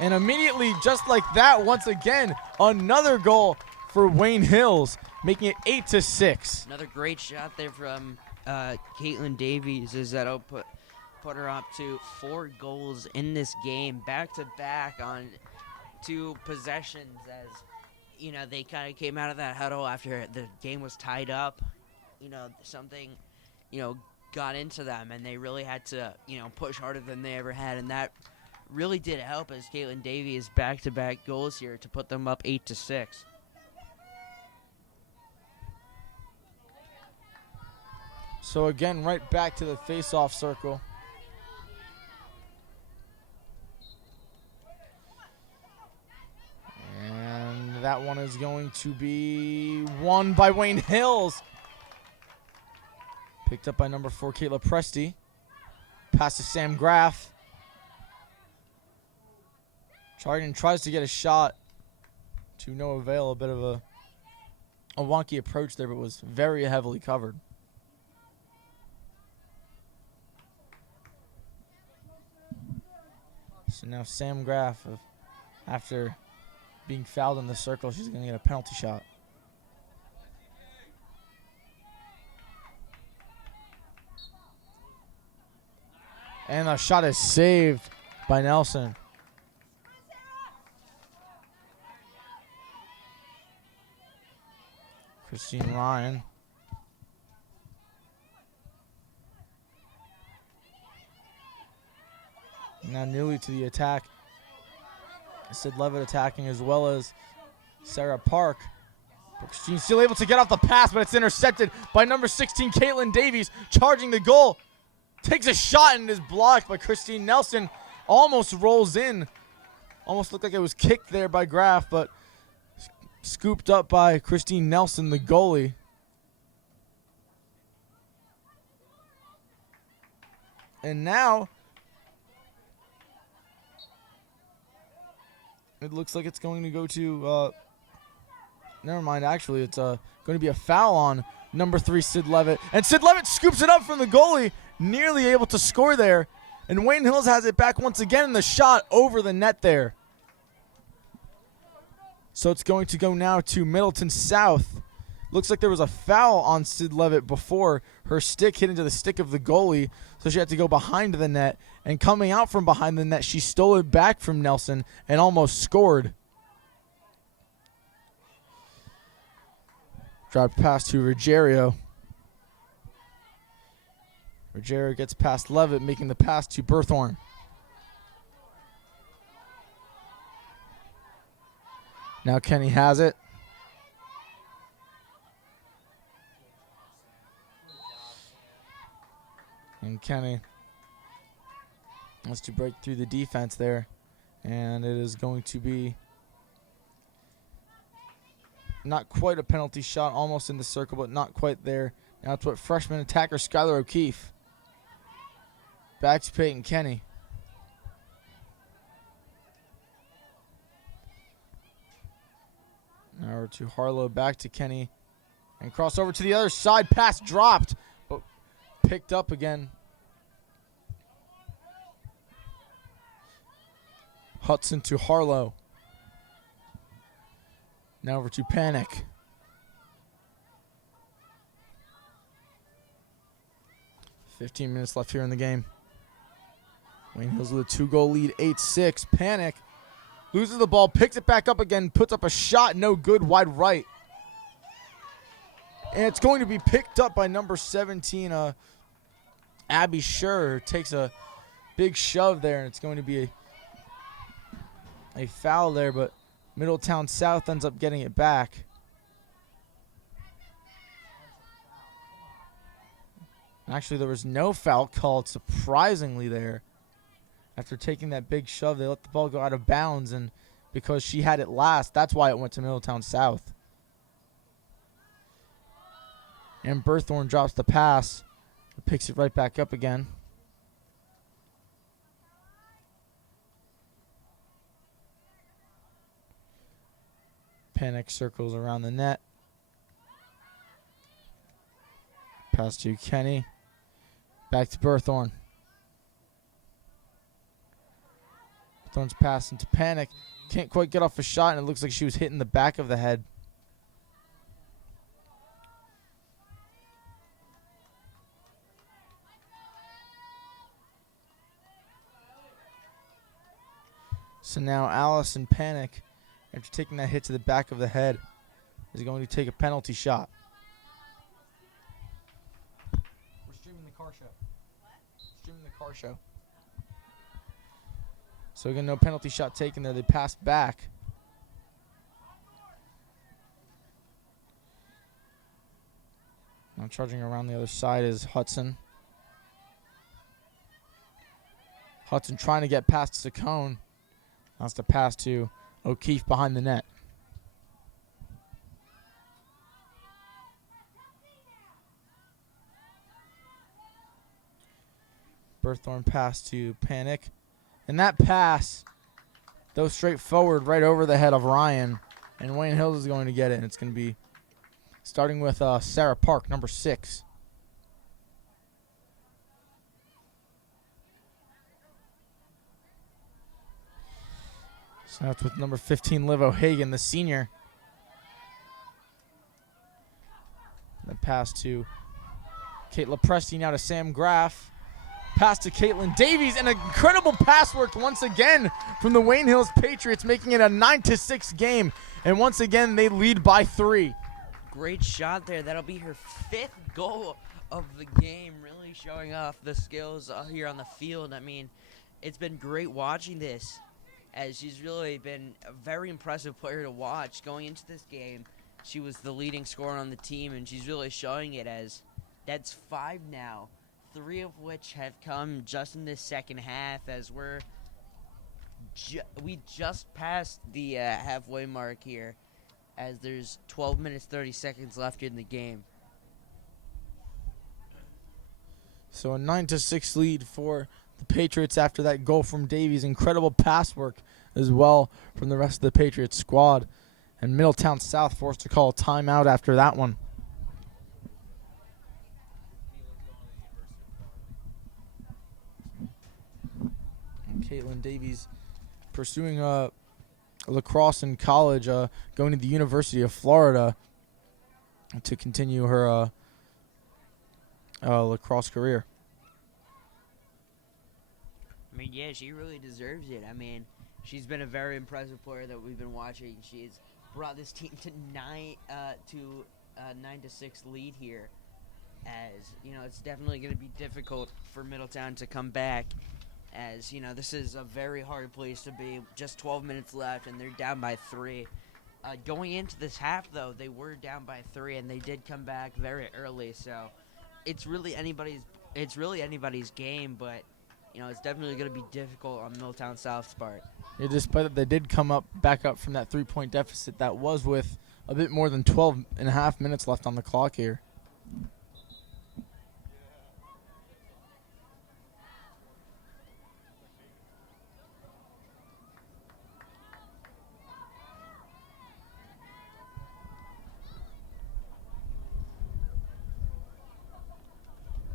And immediately, just like that, once again, another goal for Wayne Hills, making it 8-6. Another great shot there from Caitlin Davies, as that'll put her up to 4 goals in this game, back-to-back on 2 possessions, as they kind of came out of that huddle after the game was tied up. Something got into them, and they really had to push harder than they ever had, and that really did help, as Caitlin Davies back-to-back goals here to put them up 8-6. So again, right back to the face-off circle. And that one is going to be won by Wayne Hills. Picked up by number 4, Kayla Presti. Pass to Sam Graff. Chargan tries to get a shot to no avail. A bit of a wonky approach there, but was very heavily covered. So now Sam Graff, after being fouled in the circle, she's going to get a penalty shot. And the shot is saved by Nelson. Christine Ryan. Now Neely to the attack. Sid Levitt attacking as well as Sarah Park. But Christine still able to get off the pass, but it's intercepted by number 16, Caitlin Davies, charging the goal. Takes a shot and is blocked by Christine Nelson. Almost rolls in. Almost looked like it was kicked there by Graff, but scooped up by Christine Nelson, the goalie. And now it looks like it's going to go to, never mind, actually, it's going to be a foul on number 3, Sid Levitt. And Sid Levitt scoops it up from the goalie, nearly able to score there. And Wayne Hills has it back once again, and the shot over the net there. So it's going to go now to Middleton South. Looks like there was a foul on Sid Levitt before her stick hit into the stick of the goalie, so she had to go behind the net. And coming out from behind the net, she stole it back from Nelson and almost scored. Dropped pass to Ruggiero. Ruggiero gets past Levitt, making the pass to Berthorn. Now Kenny has it. And Kenny wants to break through the defense there. And it is going to be not quite a penalty shot, almost in the circle, but not quite there. Now it's what freshman attacker Skylar O'Keefe. Back to Peyton Kenny. Now over to Harlow, back to Kenny. And cross over to the other side. Pass dropped, but picked up again. Hudson to Harlow. Now over to Panic. $15 minutes left here in the game. Wayne Hills with a 2-goal lead, 8-6. Panic loses the ball, picks it back up again, puts up a shot, no good, wide right. And it's going to be picked up by number 17, Abby Scher. Takes a big shove there, and it's going to be a foul there, but Middletown South ends up getting it back. Actually, there was no foul called, surprisingly, there. After taking that big shove, they let the ball go out of bounds, and because she had it last, that's why it went to Middletown South. And Berthorn drops the pass, picks it right back up again. Panic circles around the net. Pass to Kenny. Back to Berthorn. Berthorn's pass into Panic. Can't quite get off a shot, and it looks like she was hitting the back of the head. So now Allison Panic, after taking that hit to the back of the head, is going to take a penalty shot. We're streaming the car show. What? Streaming the car show. So again, no penalty shot taken there. They pass back. Now charging around the other side is Hudson. Hudson trying to get past Saccone. That's the pass to O'Keefe behind the net. Berthorn pass to Panic. And that pass, though straight forward, right over the head of Ryan. And Wayne Hills is going to get it. And it's going to be starting with Sarah Park, number 6. Snapped with number 15, Liv O'Hagan, the senior. The pass to Kate Lepresti, now to Sam Graff. Pass to Caitlin Davies, and an incredible pass work once again from the Wayne Hills Patriots, making it a 9-6 game. And once again, they lead by 3. Great shot there. That'll be her 5th goal of the game, really showing off the skills here on the field. I mean, it's been great watching this, as she's really been a very impressive player to watch. Going into this game, she was the leading scorer on the team, and she's really showing it, as that's 5 now, 3 of which have come just in this second half, as we just passed the halfway mark here, as there's 12 minutes 30 seconds left in the game. So a 9-6 lead for the Patriots after that goal from Davies. Incredible pass work as well from the rest of the Patriots squad. And Middletown South forced to call a timeout after that one. And Caitlin Davies pursuing lacrosse in college, going to the University of Florida to continue her lacrosse career. I mean, yeah, she really deserves it. I mean, she's been a very impressive player that we've been watching. She's brought this team to 9-6 lead here. As you know, it's definitely going to be difficult for Middletown to come back. As you know, this is a very hard place to be. Just 12 minutes left, and they're down by 3. Going into this half, though, they were down by 3, and they did come back very early. So it's really anybody's game, but you know, it's definitely going to be difficult on Middletown South's part. Yeah, despite that, they did come back up from that 3-point deficit that was with a bit more than 12 and a half minutes left on the clock here.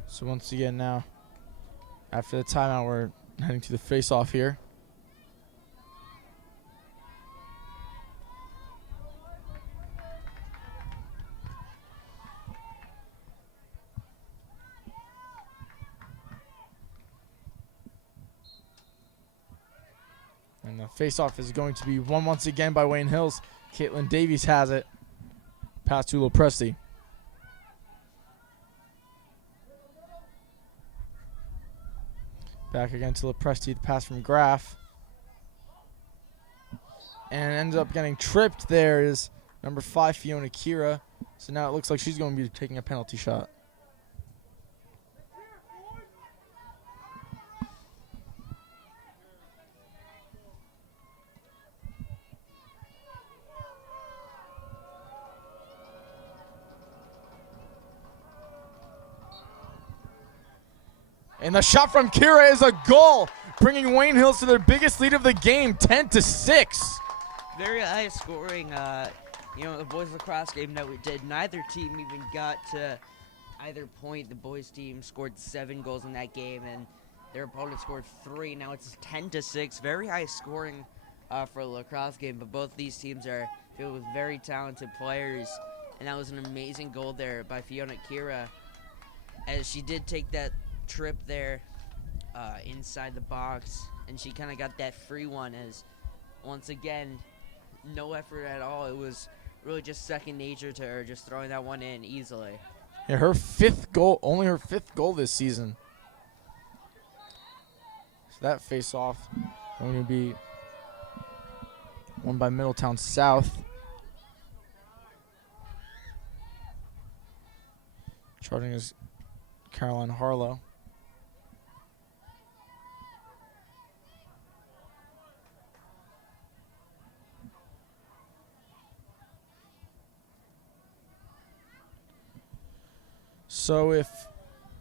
So once again now, after the timeout, we're heading to the face-off here. And the face-off is going to be won once again by Wayne Hills. Caitlin Davies has it. Pass to Lopresti. Back again to Lopresti, the pass from Graff. And ends up getting tripped there is number 5, Fiona Kira. So now it looks like she's going to be taking a penalty shot. And the shot from Kira is a goal, bringing Wayne Hills to their biggest lead of the game, 10-6. Very high scoring, the boys lacrosse game that we did. Neither team even got to either point. The boys team scored 7 goals in that game, and their opponent scored 3. Now it's 10-6. Very high scoring for a lacrosse game, but both these teams are filled with very talented players. And that was an amazing goal there by Fiona Kira, as she did take that trip there inside the box, and she kind of got that free one, as once again, no effort at all. It was really just second nature to her, just throwing that one in easily. Yeah, her 5th goal, only her 5th goal this season. So that face-off going to be won by Middletown South. Charging is Caroline Harlow. So if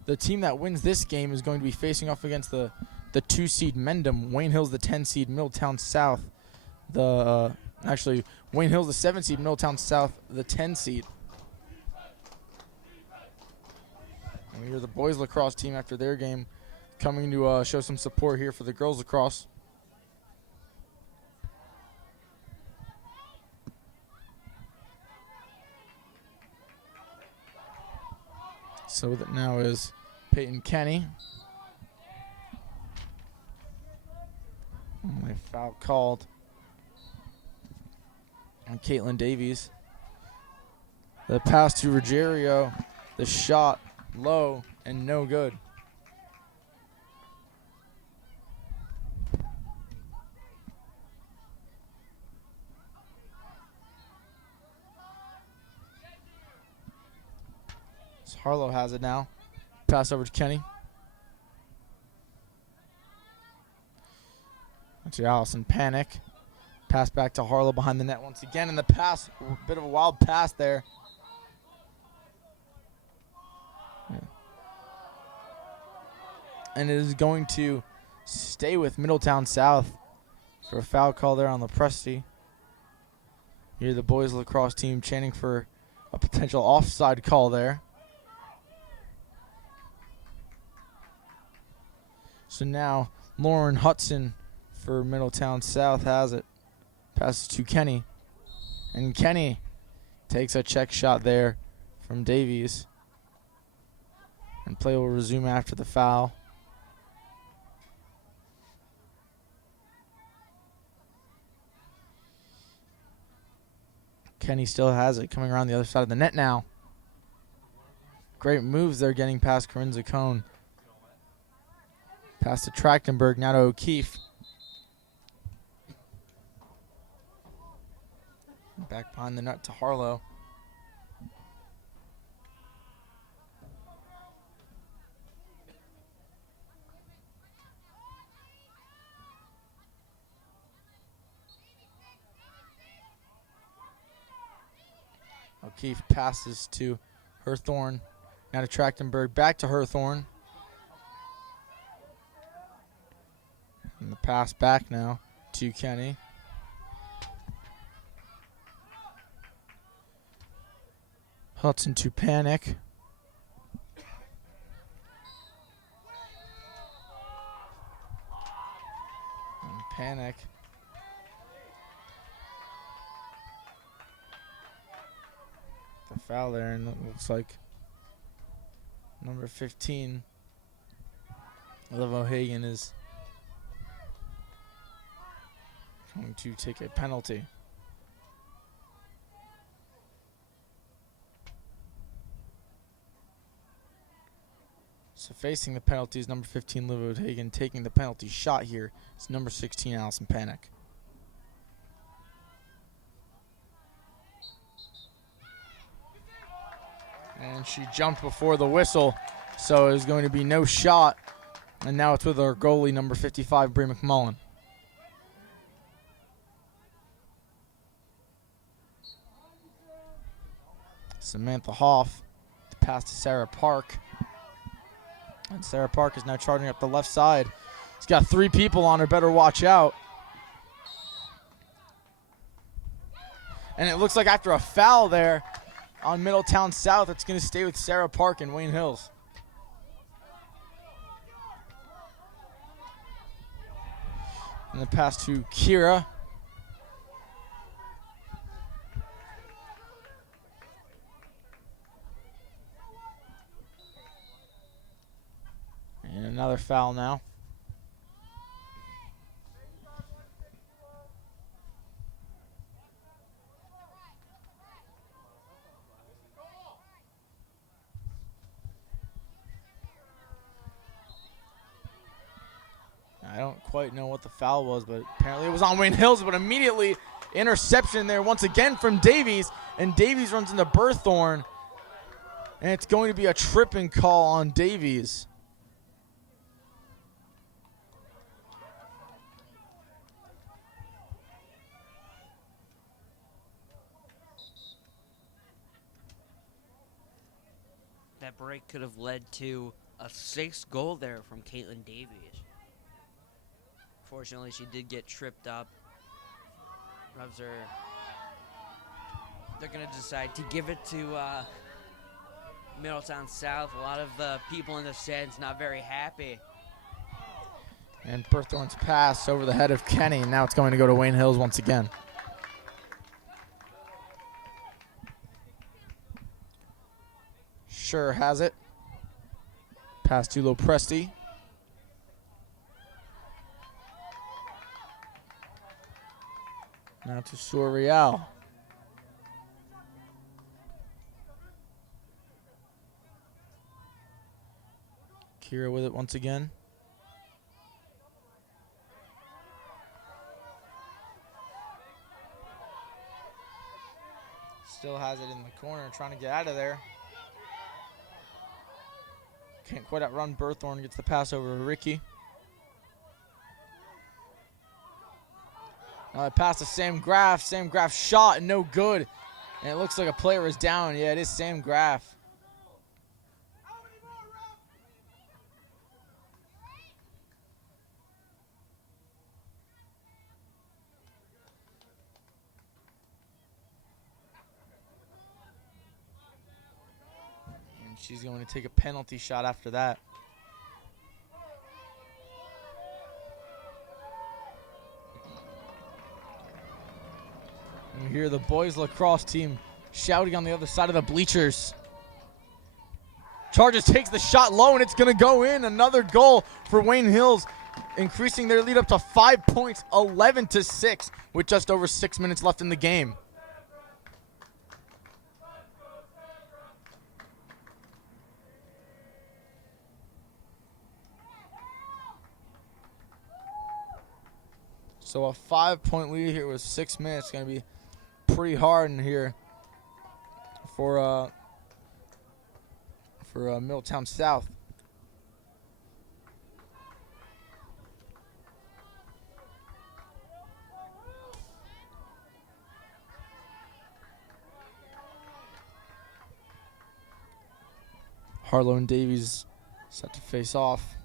the team that wins this game is going to be facing off against the 2-seed Mendham, Wayne Hills the 10-seed, Middletown South, Wayne Hills the 7-seed, Middletown South the 10-seed. And we hear the boys lacrosse team after their game coming to show some support here for the girls lacrosse. So that now is Peyton Kenny. Foul called on Caitlin Davies. The pass to Ruggiero. The shot low and no good. So Harlow has it now. Pass over to Kenny. To Allison Panic. Pass back to Harlow behind the net once again. And the pass, a bit of a wild pass there. And it is going to stay with Middletown South for a foul call there on Lepresti. Here the boys lacrosse team chanting for a potential offside call there. So now Lauren Hudson for Middletown South has it. Passes to Kenny. And Kenny takes a check shot there from Davies. And play will resume after the foul. Kenny still has it, coming around the other side of the net now. Great moves there, getting past Corinne Zacone. Pass to Trachtenberg, now to O'Keefe. Back behind the net to Harlow. O'Keefe passes to Herthorn. Now to Trachtenberg, back to Herthorn. And the pass back now to Kenny. Hudson to Panic. And Panic. The foul there, and it looks like number 15, Liv O'Hagan, is going to take a penalty. So facing the penalty is number 15, Liv O'Hagan. Taking the penalty shot here is number 16, Allison Panic. And she jumped before the whistle, so it was going to be no shot. And now it's with our goalie, number 55, Bree McMullen. Samantha Hoff, the pass to Sarah Park. And Sarah Park is now charging up the left side. She's got 3 people on her, better watch out. And it looks like after a foul there on Middletown South, it's going to stay with Sarah Park and Wayne Hills. And the pass to Kira. And another foul now. I don't quite know what the foul was, but apparently it was on Wayne Hills, but immediately interception there once again from Davies, and Davies runs into Berthorn, and it's going to be a tripping call on Davies. That break could have led to a 6th goal there from Caitlin Davies. Fortunately, she did get tripped up. Rubs her. They're going to decide to give it to Middletown South. A lot of the people in the stands not very happy. And Berthorn's pass over the head of Kenny. Now it's going to go to Wayne Hills once again. Sure has it. Pass to Lopresti. Now to Sorial. Kira with it once again. Still has it in the corner, trying to get out of there. Can't quite outrun Berthorn, gets the pass over to Ricky. Now they pass to Sam Graff. Sam Graff shot and no good. And it looks like a player is down. Yeah, it is Sam Graff. And she's going to take a penalty shot after that. You hear the boys lacrosse team shouting on the other side of the bleachers. Chargers takes the shot low, and it's going to go in. Another goal for Wayne Hills, increasing their lead up to 5 points, 11-6, with just over 6 minutes left in the game. So a 5-point lead here with 6 minutes. Going to be pretty hard in here for Middletown South. Harlow and Davies set to face off.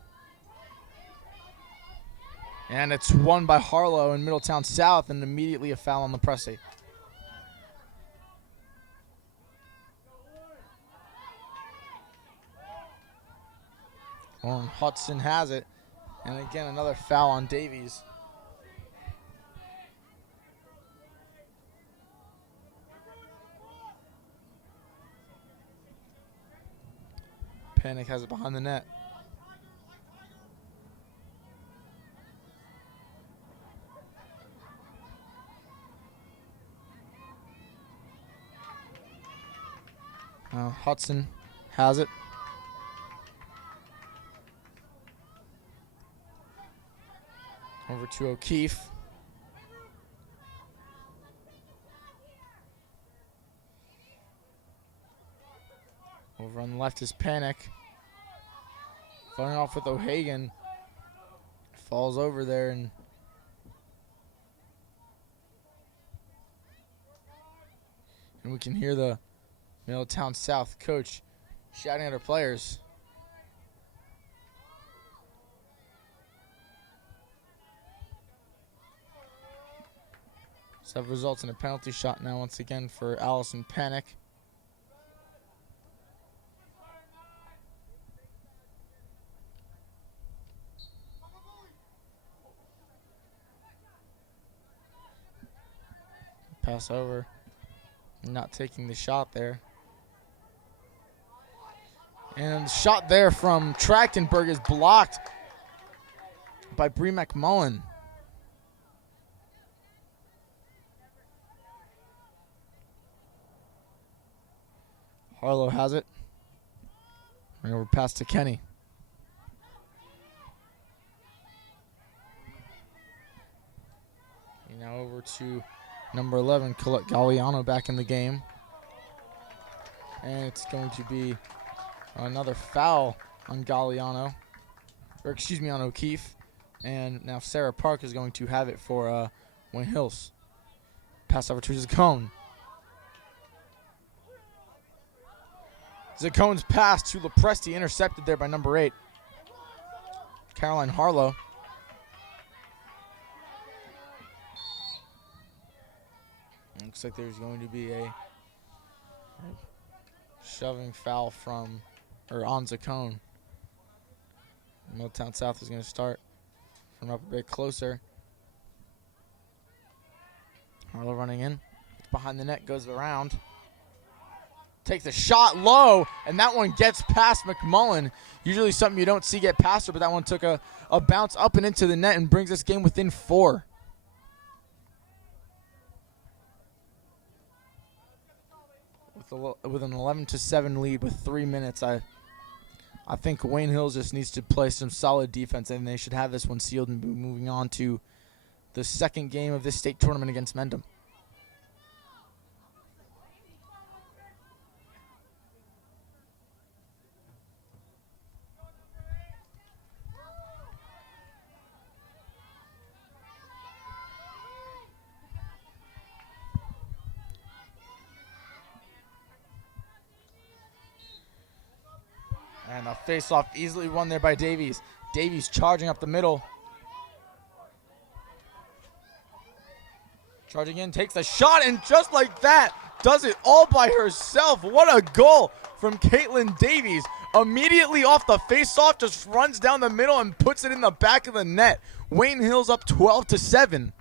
And it's won by Harlow in Middletown South, and immediately a foul on the pressy. Lauren Hudson has it. And again, another foul on Davies. Panic has it behind the net. Hudson has it. Over to O'Keefe. Over on the left is Panic. Fighting off with O'Hagan. Falls over there and we can hear the Middletown South coach shouting at our players. So that results in a penalty shot now once again for Allison Panic. Pass over. Not taking the shot there. And the shot there from Trachtenberg is blocked by Bree McMullen. Harlow has it. Bring over pass to Kenny. And now over to number 11, Colette Galliano back in the game. And it's going to be another foul on Galliano. Or excuse me, on O'Keefe. And now Sarah Park is going to have it for Wayne Hills. Pass over to Zacone. Zacone's pass to Lepresti, intercepted there by number 8, Caroline Harlow. Looks like there's going to be a shoving foul on Zacone. Middletown South is going to start from up a bit closer. Harlow running in. It's behind the net, goes around. Takes the shot low, and that one gets past McMullen. Usually something you don't see get past her, but that one took a bounce up and into the net and brings this game within 4. with an 11-7 lead with 3 minutes. I think Wayne Hills just needs to play some solid defense, and they should have this one sealed and be moving on to the second game of this state tournament against Mendham. And a face-off easily won there by Davies. Davies charging up the middle. Charging in, takes the shot, and just like that, does it all by herself. What a goal from Caitlin Davies. Immediately off the face-off, just runs down the middle and puts it in the back of the net. Wayne Hills up 12-7.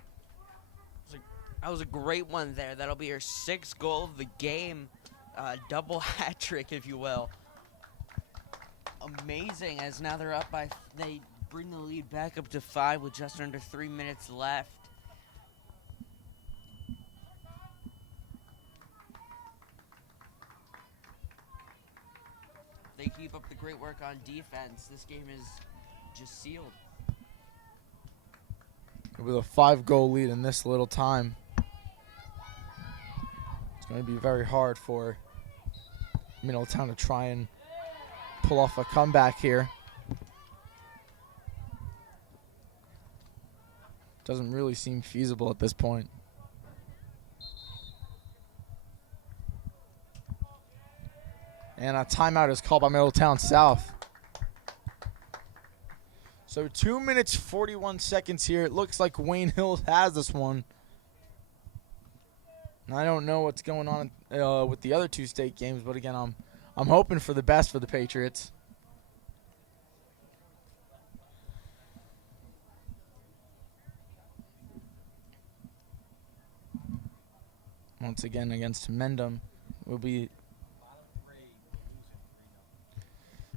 That was a great one there. That'll be her 6th goal of the game. Double hat trick, if you will. Amazing, as now they're up by, they bring the lead back up to 5 with just under 3 minutes left. They keep up the great work on defense. This game is just sealed. With a 5-goal lead in this little time, it's going to be very hard for Middletown to try and pull off a comeback here. Doesn't really seem feasible at this point. And a timeout is called by Middletown South. So 2 minutes, 41 seconds here. It looks like Wayne Hills has this one. And I don't know what's going on with the other 2 state games, but again, I'm hoping for the best for the Patriots. Once again against Mendham will be.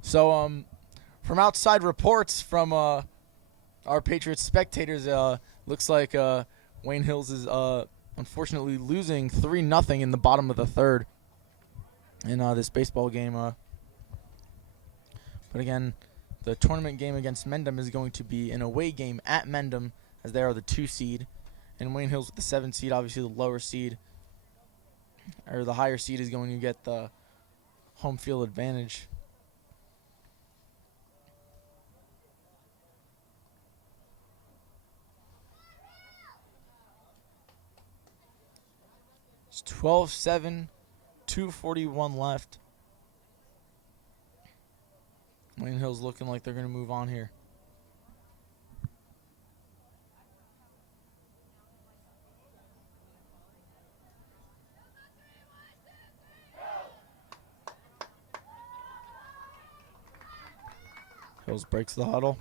So from outside reports from our Patriots spectators, looks like Wayne Hills is unfortunately losing 3-0 in the bottom of the 3rd. In this baseball game. But again, the tournament game against Mendham is going to be an away game at Mendham, as they are the 2 seed. And Wayne Hills with the 7 seed, obviously the lower seed, or the higher seed, is going to get the home field advantage. It's 12-7. 2:41 left. Wayne Hills looking like they're going to move on here. Hills breaks the huddle.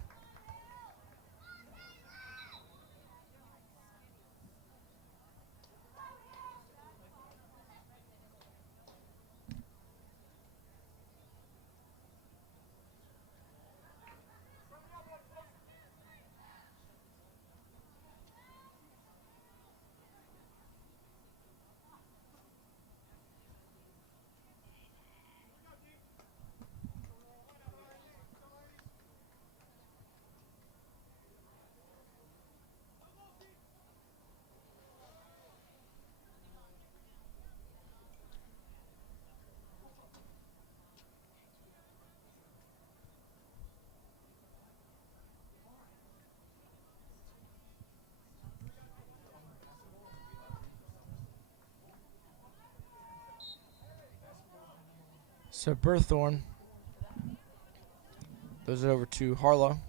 So Berthorn throws it over to Harlow.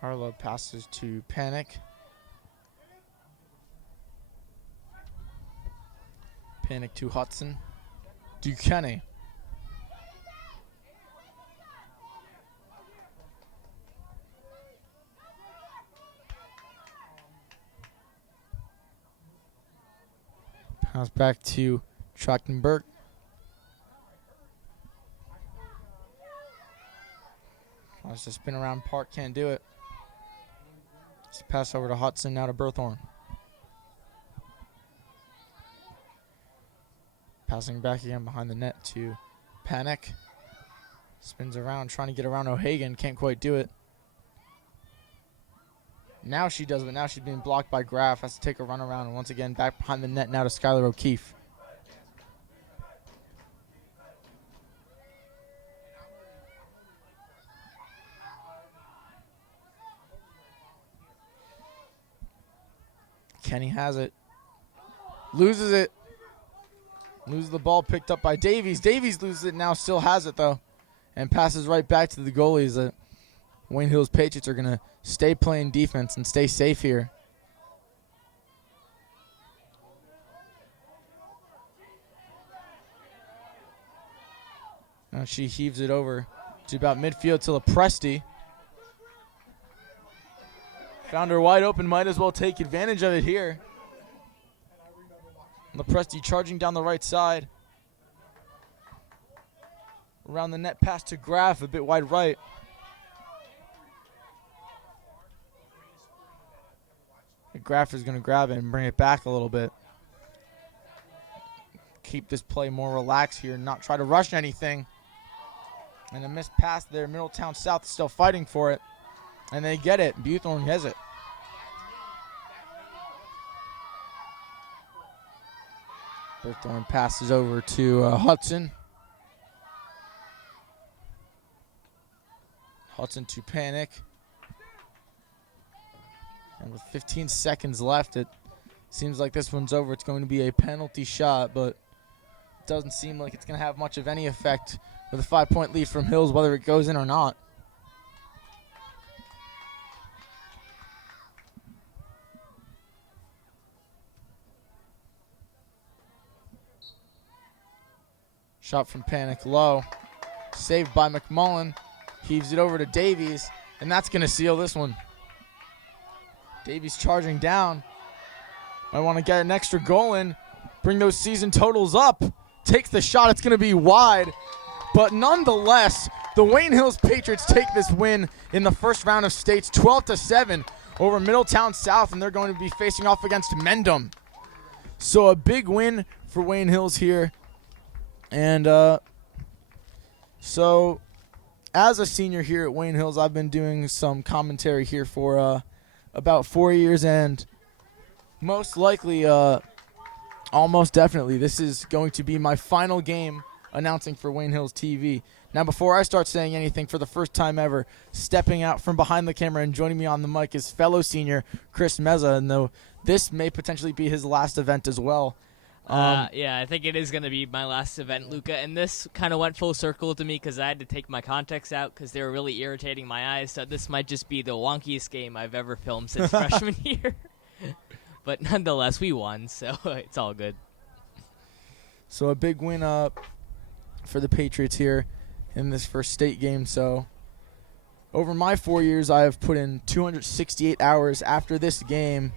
Harlow passes to Panic. Panic to Hudson. Duquesne. Pass back to Trachtenberg. Tries to spin around Park, can't do it. Just pass over to Hudson, now to Berthorn. Passing back again behind the net to Panic. Spins around, trying to get around O'Hagan. Can't quite do it. Now she does, but now she's being blocked by Graff. Has to take a run around, and once again back behind the net now to Skylar O'Keefe. Kenny has it. Loses it. Loses the ball, picked up by Davies. Davies loses it now, still has it though. And passes right back to the goalies. The Wayne Hills Patriots are going to stay playing defense and stay safe here. Now she heaves it over to about midfield to Lepresti. Found her wide open, might as well take advantage of it here. Lepresti charging down the right side. Around the net, pass to Graff, a bit wide right. Graff is going to grab it and bring it back a little bit. Keep this play more relaxed here, not try to rush anything. And a missed pass there. Middletown South is still fighting for it. And they get it. Buthorn has it. Buthorn passes over to Hudson. Hudson to Panic. And with 15 seconds left, it seems like this one's over. It's going to be a penalty shot, but it doesn't seem like it's going to have much of any effect with a 5-point lead from Hills, whether it goes in or not. Shot from Panic low. Saved by McMullen. Heaves it over to Davies, and that's going to seal this one. Davies charging down. Might want to get an extra goal in. Bring those season totals up. Takes the shot. It's going to be wide. But nonetheless, the Wayne Hills Patriots take this win in the first round of states 12-7 over Middletown South, and they're going to be facing off against Mendham. So a big win for Wayne Hills here. And so as a senior here at Wayne Hills, I've been doing some commentary here for about 4 years, and most likely, almost definitely, this is going to be my final game announcing for Wayne Hills TV. Now, before I start saying anything, for the first time ever, stepping out from behind the camera and joining me on the mic is fellow senior Chris Mezza, and though this may potentially be his last event as well. Yeah, I think it is going to be my last event, Luca, and this kind of went full circle to me because I had to take my contacts out because they were really irritating my eyes, so this might just be the wonkiest game I've ever filmed since freshman year. But nonetheless, we won, so it's all good. So a big win for the Patriots here in this first state game. So over my 4 years, I have put in 268 hours after this game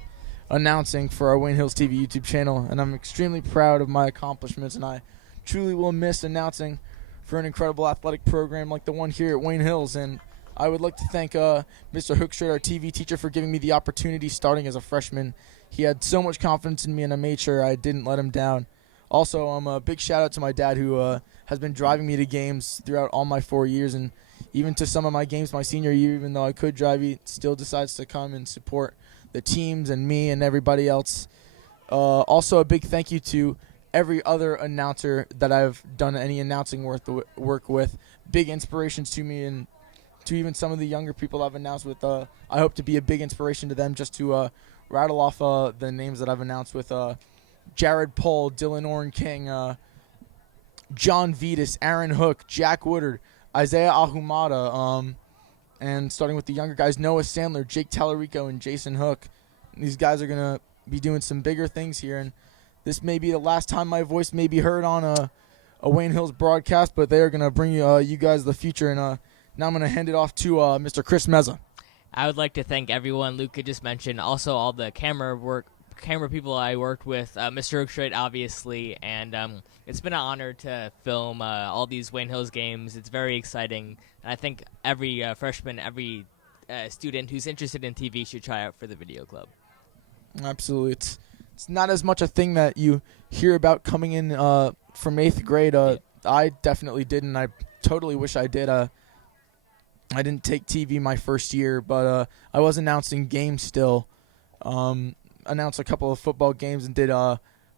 announcing for our Wayne Hills TV YouTube channel, and I'm extremely proud of my accomplishments, and I truly will miss announcing for an incredible athletic program like the one here at Wayne Hills. And I would like to thank Mr. Hookstraight, our TV teacher, for giving me the opportunity starting as a freshman. He had so much confidence in me, and I made sure I didn't let him down. Also, a big shout out to my dad, who has been driving me to games throughout all my 4 years, and even to some of my games my senior year, even though I could drive, he still decides to come and support the teams and me and everybody else. Also, a big thank you to every other announcer that I've done any announcing work with. Big inspirations to me, and to even some of the younger people I've announced with. I hope to be a big inspiration to them, just to rattle off the names that I've announced with Jared Pohl, Dylan Orn King, John Vitas, Aaron Hook, Jack Woodard, Isaiah Ahumada, and starting with the younger guys, Noah Sandler, Jake Tallarico, and Jason Hook. And these guys are going to be doing some bigger things here, and this may be the last time my voice may be heard on a Wayne Hills broadcast, but they are going to bring you guys the future. And now I'm going to hand it off to Mr. Chris Mezza. I would like to thank everyone Luca just mentioned, also all the camera people I worked with, Mr. Hookstraight, obviously, and it's been an honor to film all these Wayne Hills games. It's very exciting, and I think every freshman, every student who's interested in TV should try out for the video club. Absolutely. It's not as much a thing that you hear about coming in from 8th grade. I definitely didn't. I totally wish I did. I didn't take TV my first year, but I was announcing games still. Announced a couple of football games and did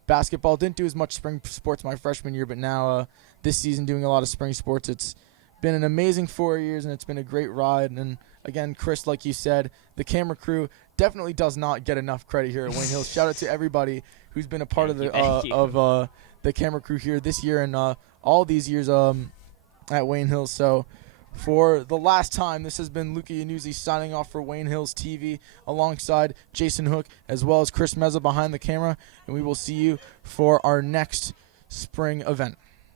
basketball. Didn't do as much spring sports my freshman year, but now this season doing a lot of spring sports. It's been an amazing 4 years, and it's been a great ride. And again, Chris, like you said, the camera crew definitely does not get enough credit here at Wayne Hills. Shout out to everybody who's been a part of the camera crew here this year and all these years at Wayne Hills. So for the last time, this has been Luca Yannuzzi signing off for Wayne Hills TV alongside Jason Hook as well as Chris Mezza behind the camera, and we will see you for our next spring event.